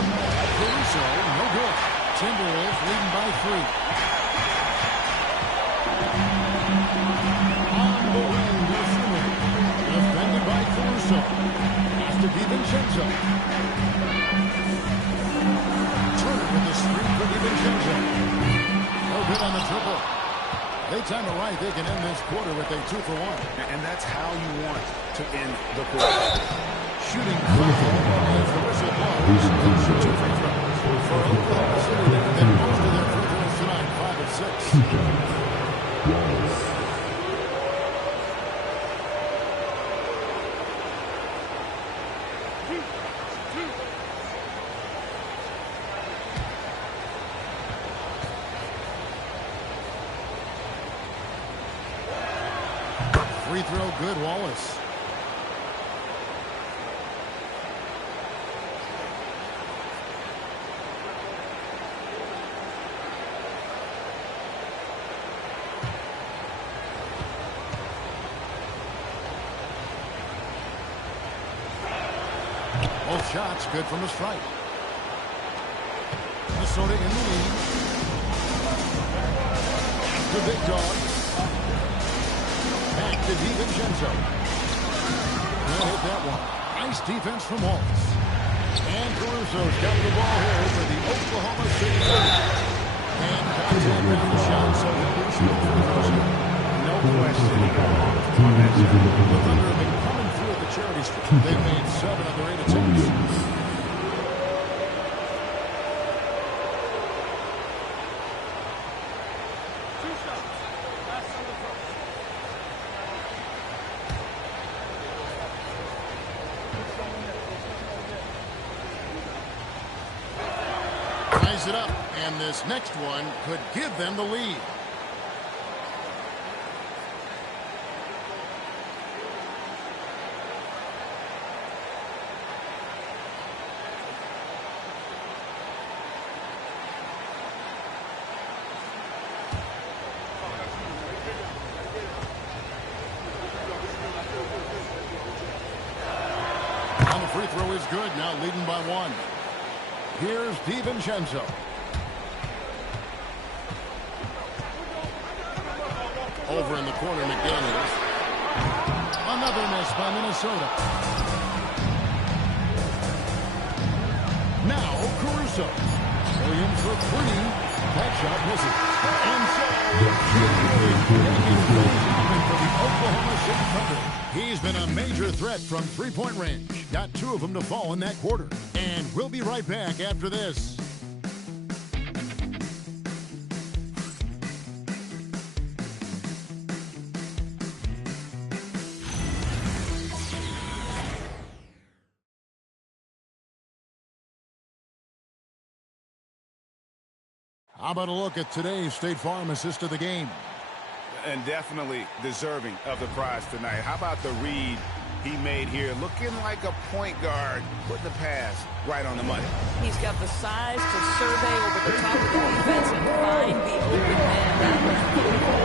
Caruso, no good. Timberwolves leading by 3. On the wing, no Sumo. Defended by Caruso. Pass to DiVincenzo. Turner with the screen for DiVincenzo. No good on the triple. They time it right. They can end this quarter with a 2-for-1. And that's how you want to end the quarter. Shooting foul as the whistle blows. They shoot 2 free throws. For Oklahoma City, they've hit most of their free throws tonight, 5 of 6. Free throw good, Wallace. shot's good from the stripe. Minnesota in the lead. The big dog. Back to DiVincenzo. He'll hit that one. Nice defense from Waltz. And Caruso's got the ball here for the Oklahoma City Thunder. And contact around the shot, so he'll be shooting free throws here. No question on that shot. The Thunder have been coming through at the charity strip. They've made 7 of their 8 attempts. Ties it up, and this next one could give them the lead. And the free throw is good, now leading by 1. Here's DiVincenzo. Over in the corner, McDaniels. Another miss by Minnesota. Now Caruso. Williams for 3. That shot misses. And so for the Oklahoma City Thunder. He's been a major threat from three-point range. Got 2 of them to fall in that quarter. And we'll be right back after this. How about a look at today's State Farm assist of the game? And definitely deserving of the prize tonight. How about the read he made here? Looking like a point guard, putting the pass right on the money. He's got the size to survey over the top of the defense and find the open man. That was beautiful.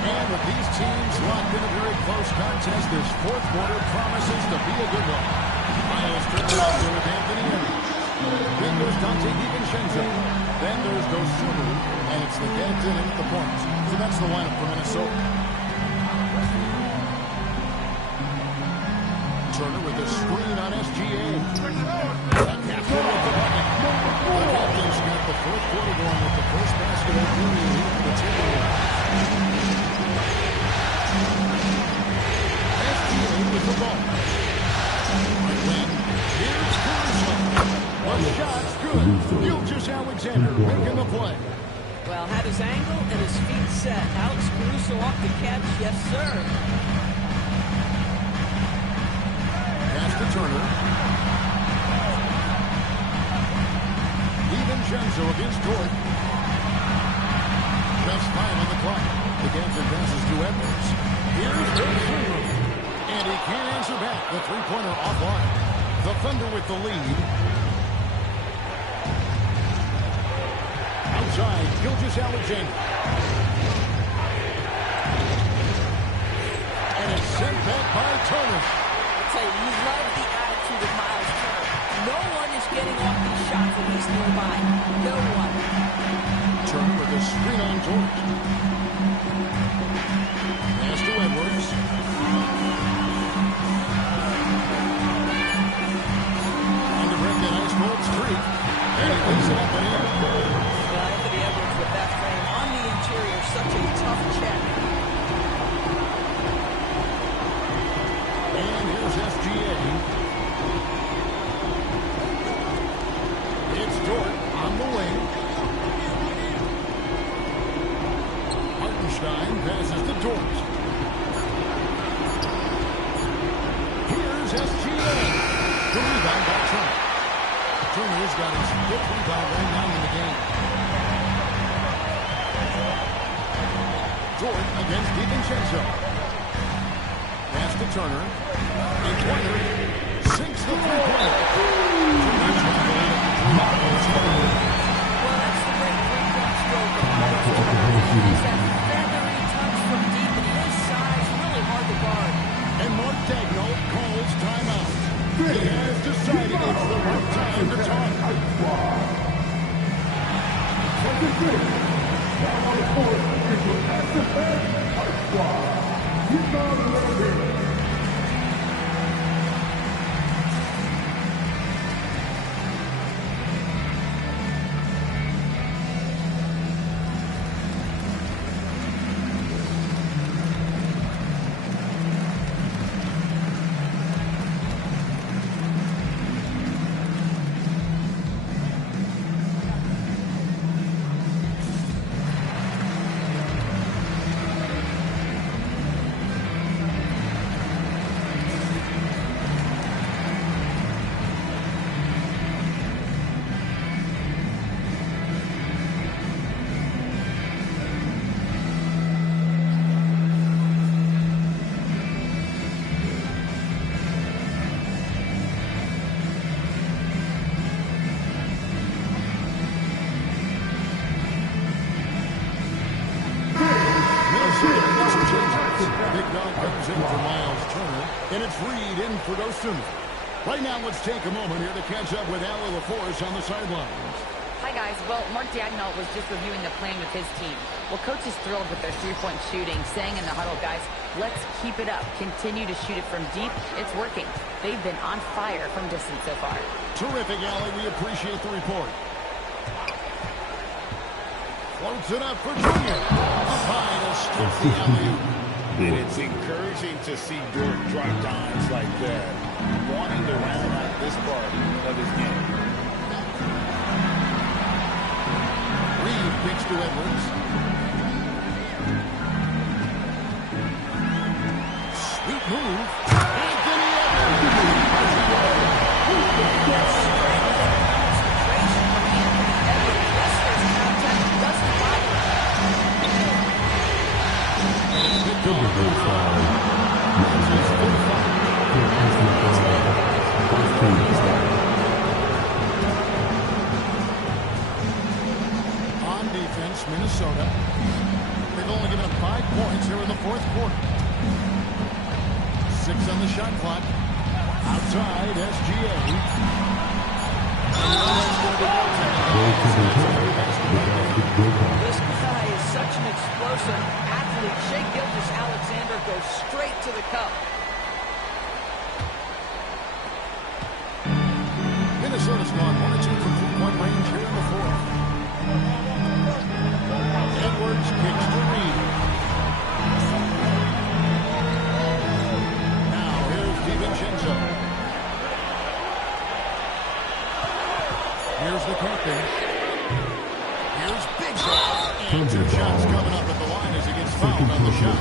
And with these teams locked in a very close contest, this 4th quarter promises to be a good one. Miles turns over with Anthony Edwards. Then there's Dante DiVincenzo. Then there's Dosunmu, and it's the Gads in at the points. So that's the lineup for Minnesota. Turner with the screen on SGA. The captain with the bucket. The captain's got the 4th quarter going with the first basket of the lead for the Timberwolves. SGA with the ball. Wing. Here's Caruso. The shot's good. Gilgeous-Alexander making the play. Well, had his angle and his feet set. Alex Caruso off the catch. Yes, sir. Pass to Turner. DiVincenzo against Dort. Just 5 on the clock. The Gadsden passes to Edwards. Here's Dosunmu. And he can't answer back. The three-pointer offline. The Thunder with the lead. Outside, Gilgeous-Alexander. And it's sent back by Turner. I'll tell you love the attitude of Miles Turner. No one is getting off these shots when he's nearby. No one. Turner with a screen on Dort. Pass to Edwards. On the break, an ice cold streak. And he lays it up and in. Well, Anthony Edwards with that frame on the interior, such a tough check. And here's SGA. It's Dort on the wing. Hartenstein passes to Dort. Here's SGA. The rebound by Turner. Turner's got his 5th rebound right now in the game. Dort against DiVincenzo. Pass to Turner. And Turner sinks the three-pointer. Well, that's the great three-point stroke of Miles Turner. He's that feathery touch from deep, and his size really hard to guard. And Mark Daigneault calls timeout. And it's Reed in for Dosun. Right now, let's take a moment here to catch up with Allie LaForce on the sidelines. Hi, guys. Well, Mark Dagnall was just reviewing the plan with his team. Well, Coach is thrilled with their three-point shooting, saying in the huddle, guys, let's keep it up. Continue to shoot it from deep. It's working. They've been on fire from distance so far. Terrific, Allie. We appreciate the report. Floats it up for Junior. Up high to strip the alley. And it's encouraging to see Dort drop dimes like that, wanting to round out this part of his game. Reed pitch to Edwards. Sweet move. Anthony Edwards. On defense, Minnesota. They've only given up 5 points here in the fourth quarter. 6 on the shot clock. Outside, SGA. This guy is such an explosive athlete. Shai Gilgeous-Alexander goes straight to the cup. Minnesota's gone 1 or 2 from 3-point range here in the fourth. Edwards kicks to Reed. Now here's DiVincenzo. Here's the captain. Here's Big Shot. And 2 shots coming up at the line as he gets fouled on the shot.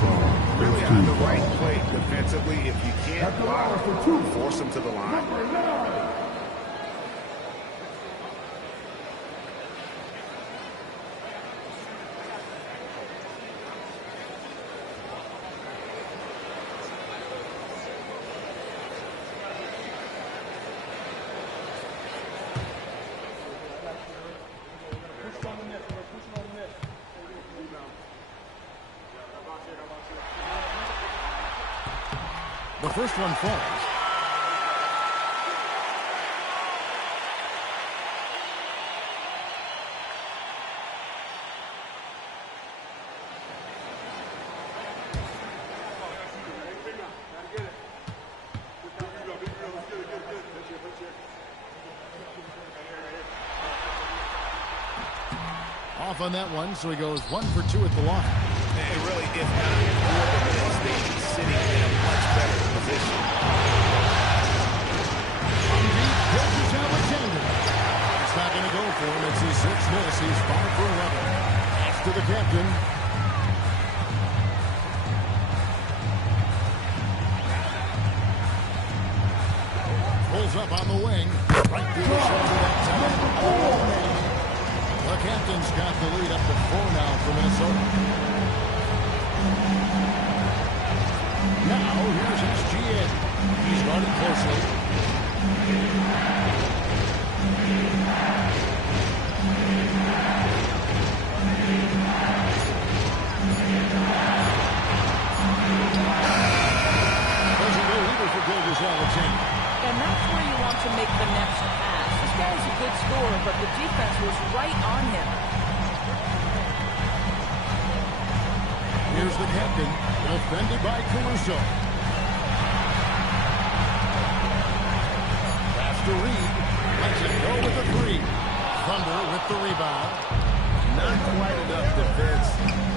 Really on the right play defensively. If you can't block, force him to the line. The first one falls. Off on that one, so he goes 1 for 2 at the line. And really, if not, whoever wins, they'd be sitting in a much better position. Gilgeous-Alexander. It's not going to go for him. It's his 6th miss. He's 5 for 11. Pass to the captain. Pulls up on the wing. Right through the shoulder that time. Oh, man. The captain's got the lead up to 4 now for Minnesota. Now, here's SGA. He's guarded closely. Doesn't go either for Gilgeous-Alexander. And that's where you want to make the next pass. This guy's a good scorer, but the defense was right on him. Here's the captain, defended by Caruso. Pass to Reed. Lets it go with the three. Thunder with the rebound. Not quite enough defense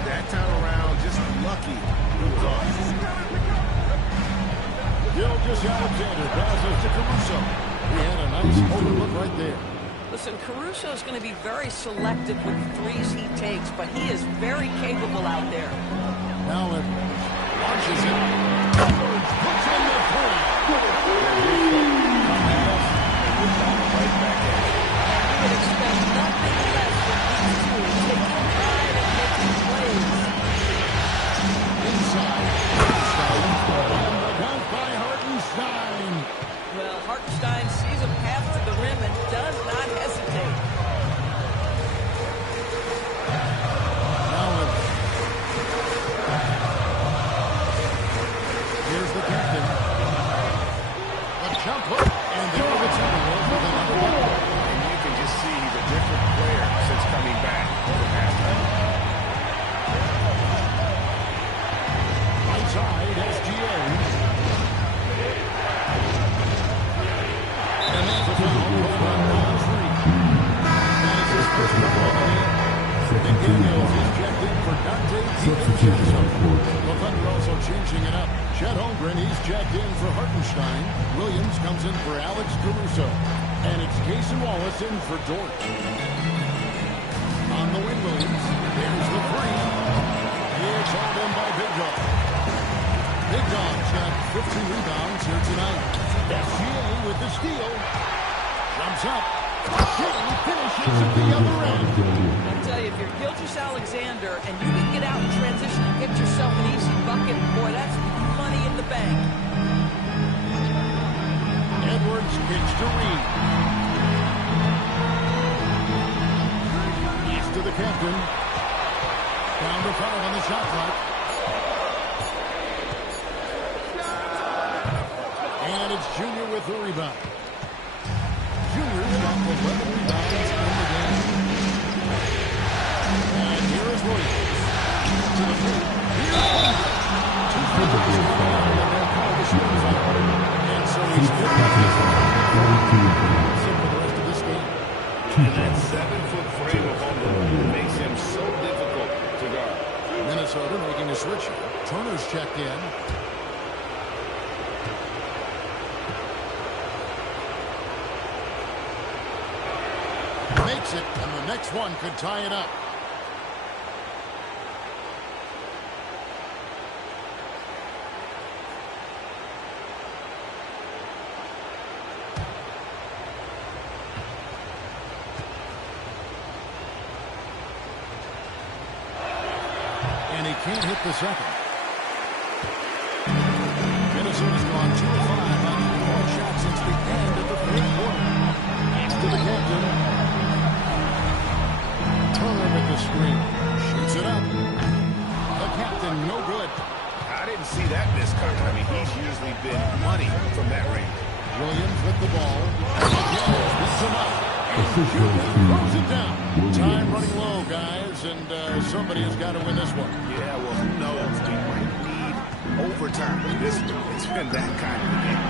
that time around. Just lucky he was off. Alexander passes to Caruso. He had a nice overlook right there. Listen, Caruso is going to be very selective with the threes he takes, but he is very capable out there. Now it launches it. Puts in the three. Right back at it. You would expect nothing less from these two, taking pride in making plays. Inside. And the dunk by Hartenstein. Well, Hartenstein sees a path to the rim and does not hesitate. Now here's the captain. The jump hook. And there are the Timberwolves with another one. And you can just see he's a different player since coming back from halftime. Right side, SGA. And that's a foul on three. That is his first foul of the game. McDaniels is checked in for Dante DiVincenzo. The Thunder also changing it up. Chet Holmgren, he's checked in for Hartenstein. Williams comes in for Alex Caruso. And it's Cason Wallace in for Dort. On the wing, Williams. There's the three. It's all done by Big Dog. Big Dog's got 15 rebounds here tonight. SGA with the steal. Jumps up. He finishes at the other end. I'll tell you, if you're Gilgeous Alexander and you can get out in transition and get yourself an easy bucket, boy, that's money in the bank. Edwards kicks to Reed. He's to the captain. Down to 5 on the shot clock. And it's Junior with the rebound. Junior's got 11 rebounds in the game. And here is Williams. To the free. Two free throws coming out, and they'll call the shooting foul. And so he's good for the rest of this game. And that 7-foot frame of Holmgren makes him so difficult to guard. Minnesota making a switch here. Turner's checked in. Makes it, and the next one could tie it up. And he can't hit the second. Minnesota's gone 2 of 5 on 4 shots since the end of the fourth quarter. Next to the captain. Turner with the screen. Shoots it up. The captain, no good. I didn't see that miss coming. I mean, he's usually been money from that range. Williams with the ball. McDaniels picks him up. Throws it down. Time running low, guys, and somebody has got to win this one. Yeah, well, who knows? We might need overtime in this one. It's been that kind of a game.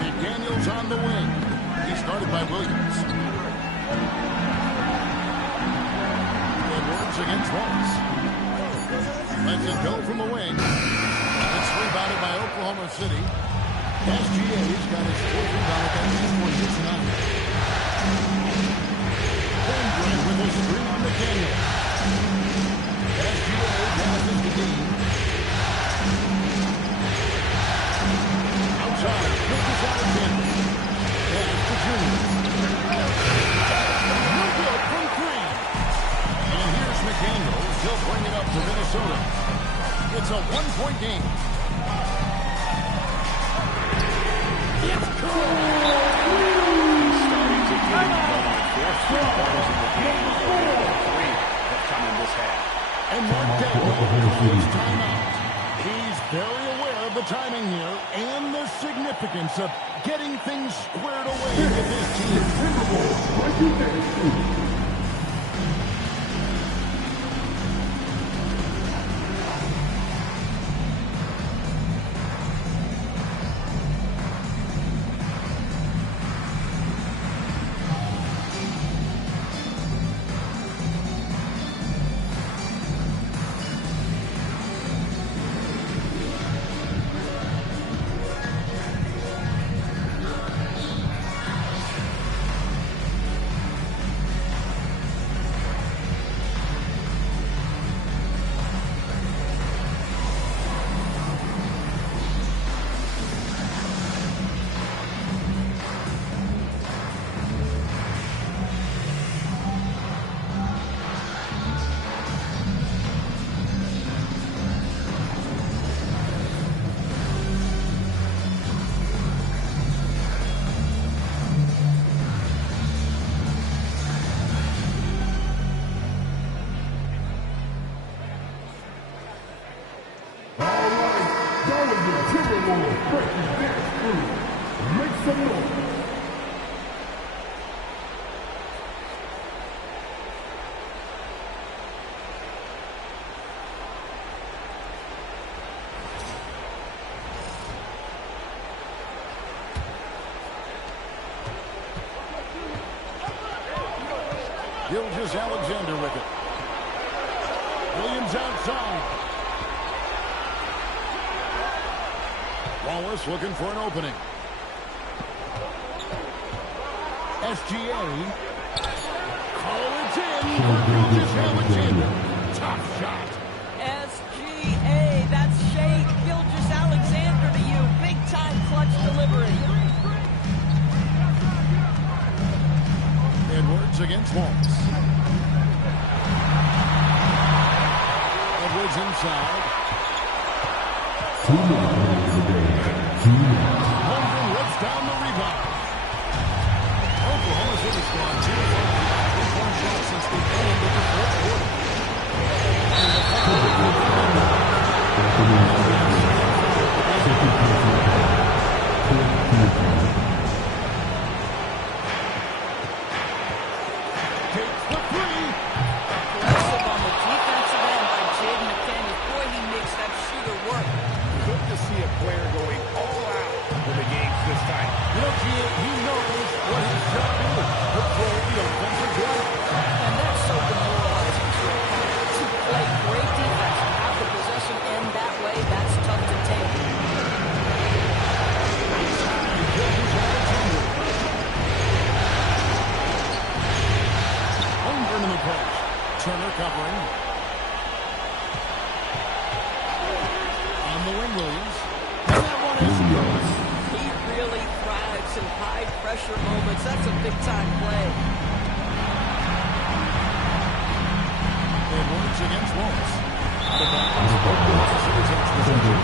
McDaniels on the wing. He started by Williams. Edwards against Wallace. Lets it go from the wing. It's rebounded by Oklahoma City. SGA's got his 4th rebound at this one here tonight. Holmgren with a screen on McDaniels. SGA passes to Dean. Outside, Gilgeous Alexander. Pass to Junior. No good from 3. And here's McDaniels. He'll bring it up to Minnesota. It's a 1-point game. It's cool. He's starting to get it going. 4 3-pointers in the game. 3 have come in this half. And Mark Daniel calls timeout. He's very aware of the timing here and the significance of getting things squared away with his team. Gilgeous-Alexander with it. Williams outside. Wallace looking for an opening. SGA. Oh, it's in for Gilgeous-Alexander. Tough shot. SGA, that's Shea Gilgeous-Alexander to you. Big-time clutch delivery. Edwards against Wallace. Edwards inside. 2 minutes of the game. 2 minutes. Holmgren whips down the rebound. Oklahoma City's gone 2 for 3 shots since the end of the fourth quarter. And the takes the three. Aggressive on the defensive end by Jaden McDaniels. Boy, he makes that shooter work. Good to see a player going all out when the game's this tight. You know, he knows what his job is. Control the offensive drive. And that's so demoralizing to a player. To play great defense and have the possession end that way, that's tough to take. Holmgren in the post. Turner covering. On the wing, Williams. And that one is good. He really thrives in high-pressure moments. That's a big-time play. Edwards against Wallace. Out of bounds. City takes possession.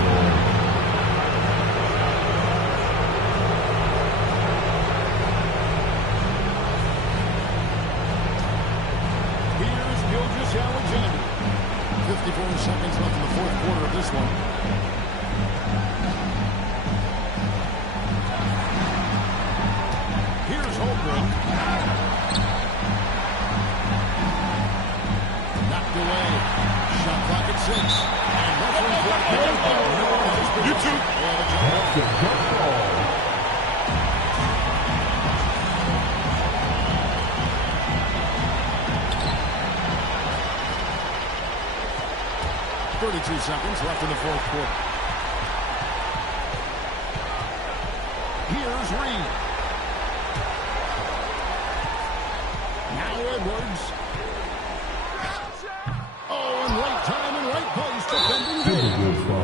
Here's Gilgeous-Alexander. 54 seconds left in the fourth quarter of this one. Here's Holmgren. Knocked away. Shot clock at 6. And referee flag given. No one has been. You too. That's the jump ball. .32 seconds left in the fourth quarter. Here's Reed. Now Edwards. Oh, and right time and right place defending good.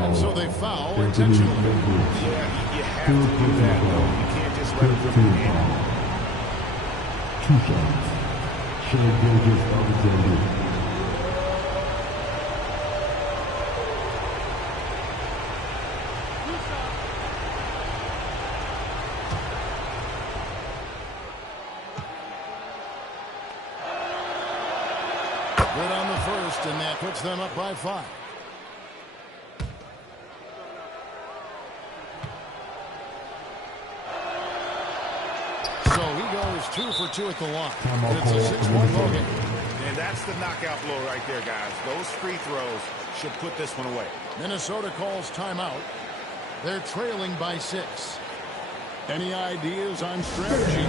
And so they foul intentionally. Yeah, you have to do that, though. You can't just let it dribble in. 2 shots. Shea Gilgeous-Alexander. Good on the first, and that puts them up by 5. So he goes 2 for 2 at the line. It's a 6-1 ball game. And that's the knockout blow right there, guys. Those free throws should put this one away. Minnesota calls timeout. They're trailing by 6. Any ideas on strategy?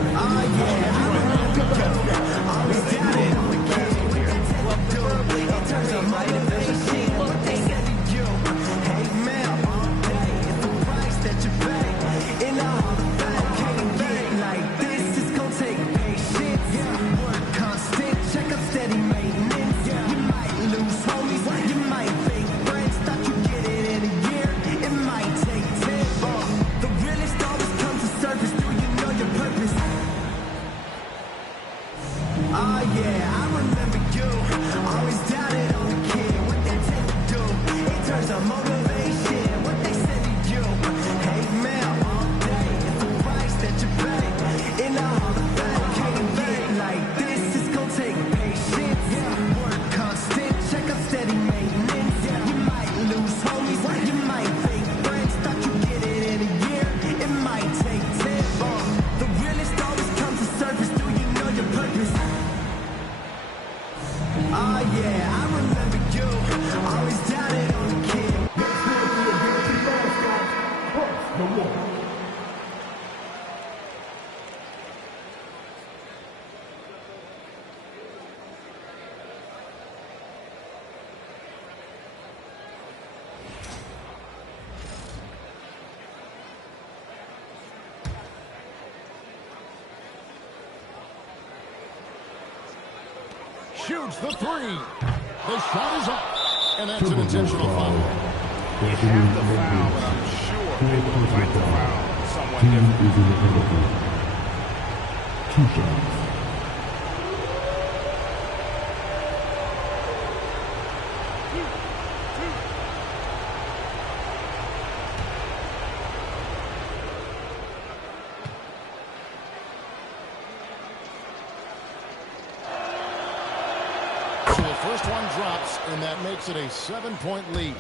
shoots the three. The shot is up. And that's an intentional foul. You have the foul, but I'm sure they would like to foul someone different. 2 shots. So the first one drops, and that makes it a 7-point lead.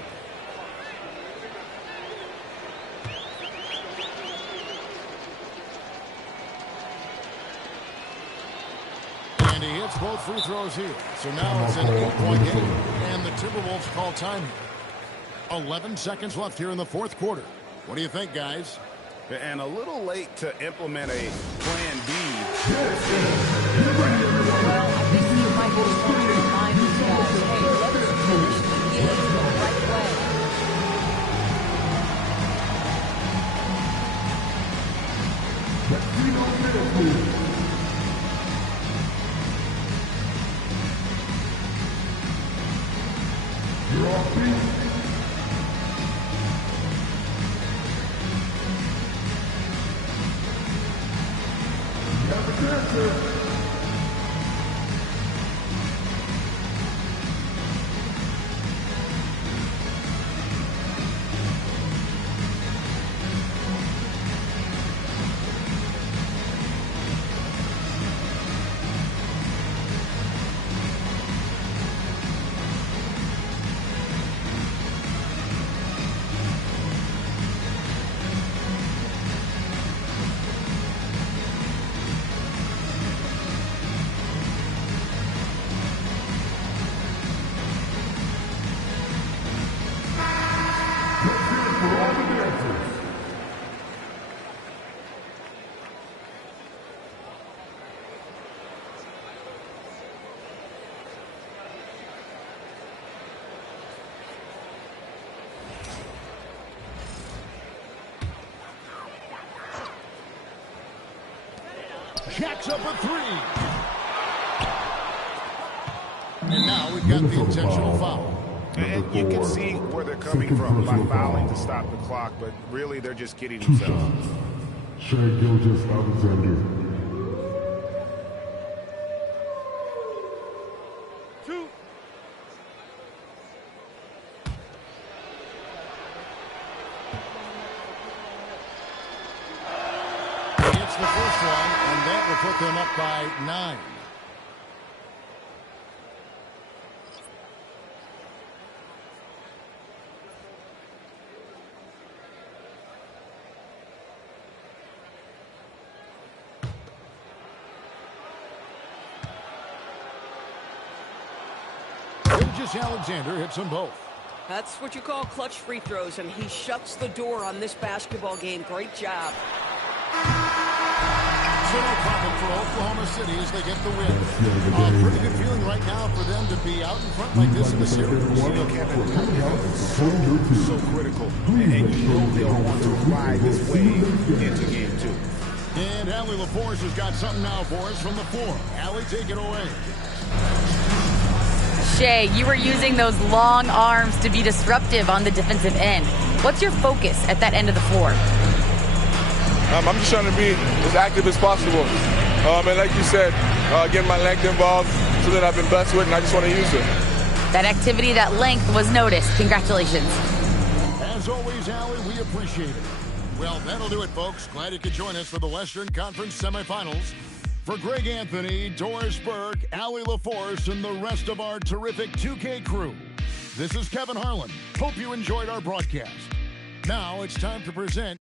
And he hits both free throws here. So now it's an 8-point game, and the Timberwolves call time here. 11 seconds left here in the fourth quarter. What do you think, guys? And a little late to implement a plan B. Well, I think you might just want to remind these guys, hey, let's finish the game the right way. You're off beat. You have a dancer. Jacks up a three. And now we've got the intentional foul. And you can see where they're coming from by fouling to stop the clock, but really they're just kidding themselves. Shai Gilgeous-Alexander. Gets the first one, and that will put them up by 9. Alexander hits them both. That's what you call clutch free throws, and he shuts the door on this basketball game. Great job. So no problem for Oklahoma City as they get the win. Pretty good feeling right now for them to be out in front like this in the series. You know, Kevin, so critical. And you know they'll want to ride this wave into game 2. And Allie LaForce has got something now for us from the floor. Allie, take it away. Shai, you were using those long arms to be disruptive on the defensive end. What's your focus at that end of the floor? I'm just trying to be as active as possible. And like you said, getting my length involved, so that I've been blessed with, and I just want to use it. That activity, that length was noticed. Congratulations. As always, Allie, we appreciate it. Well, that'll do it, folks. Glad you could join us for the Western Conference semifinals. For Greg Anthony, Doris Burke, Allie LaForce, and the rest of our terrific 2K crew, this is Kevin Harlan. Hope you enjoyed our broadcast. Now it's time to present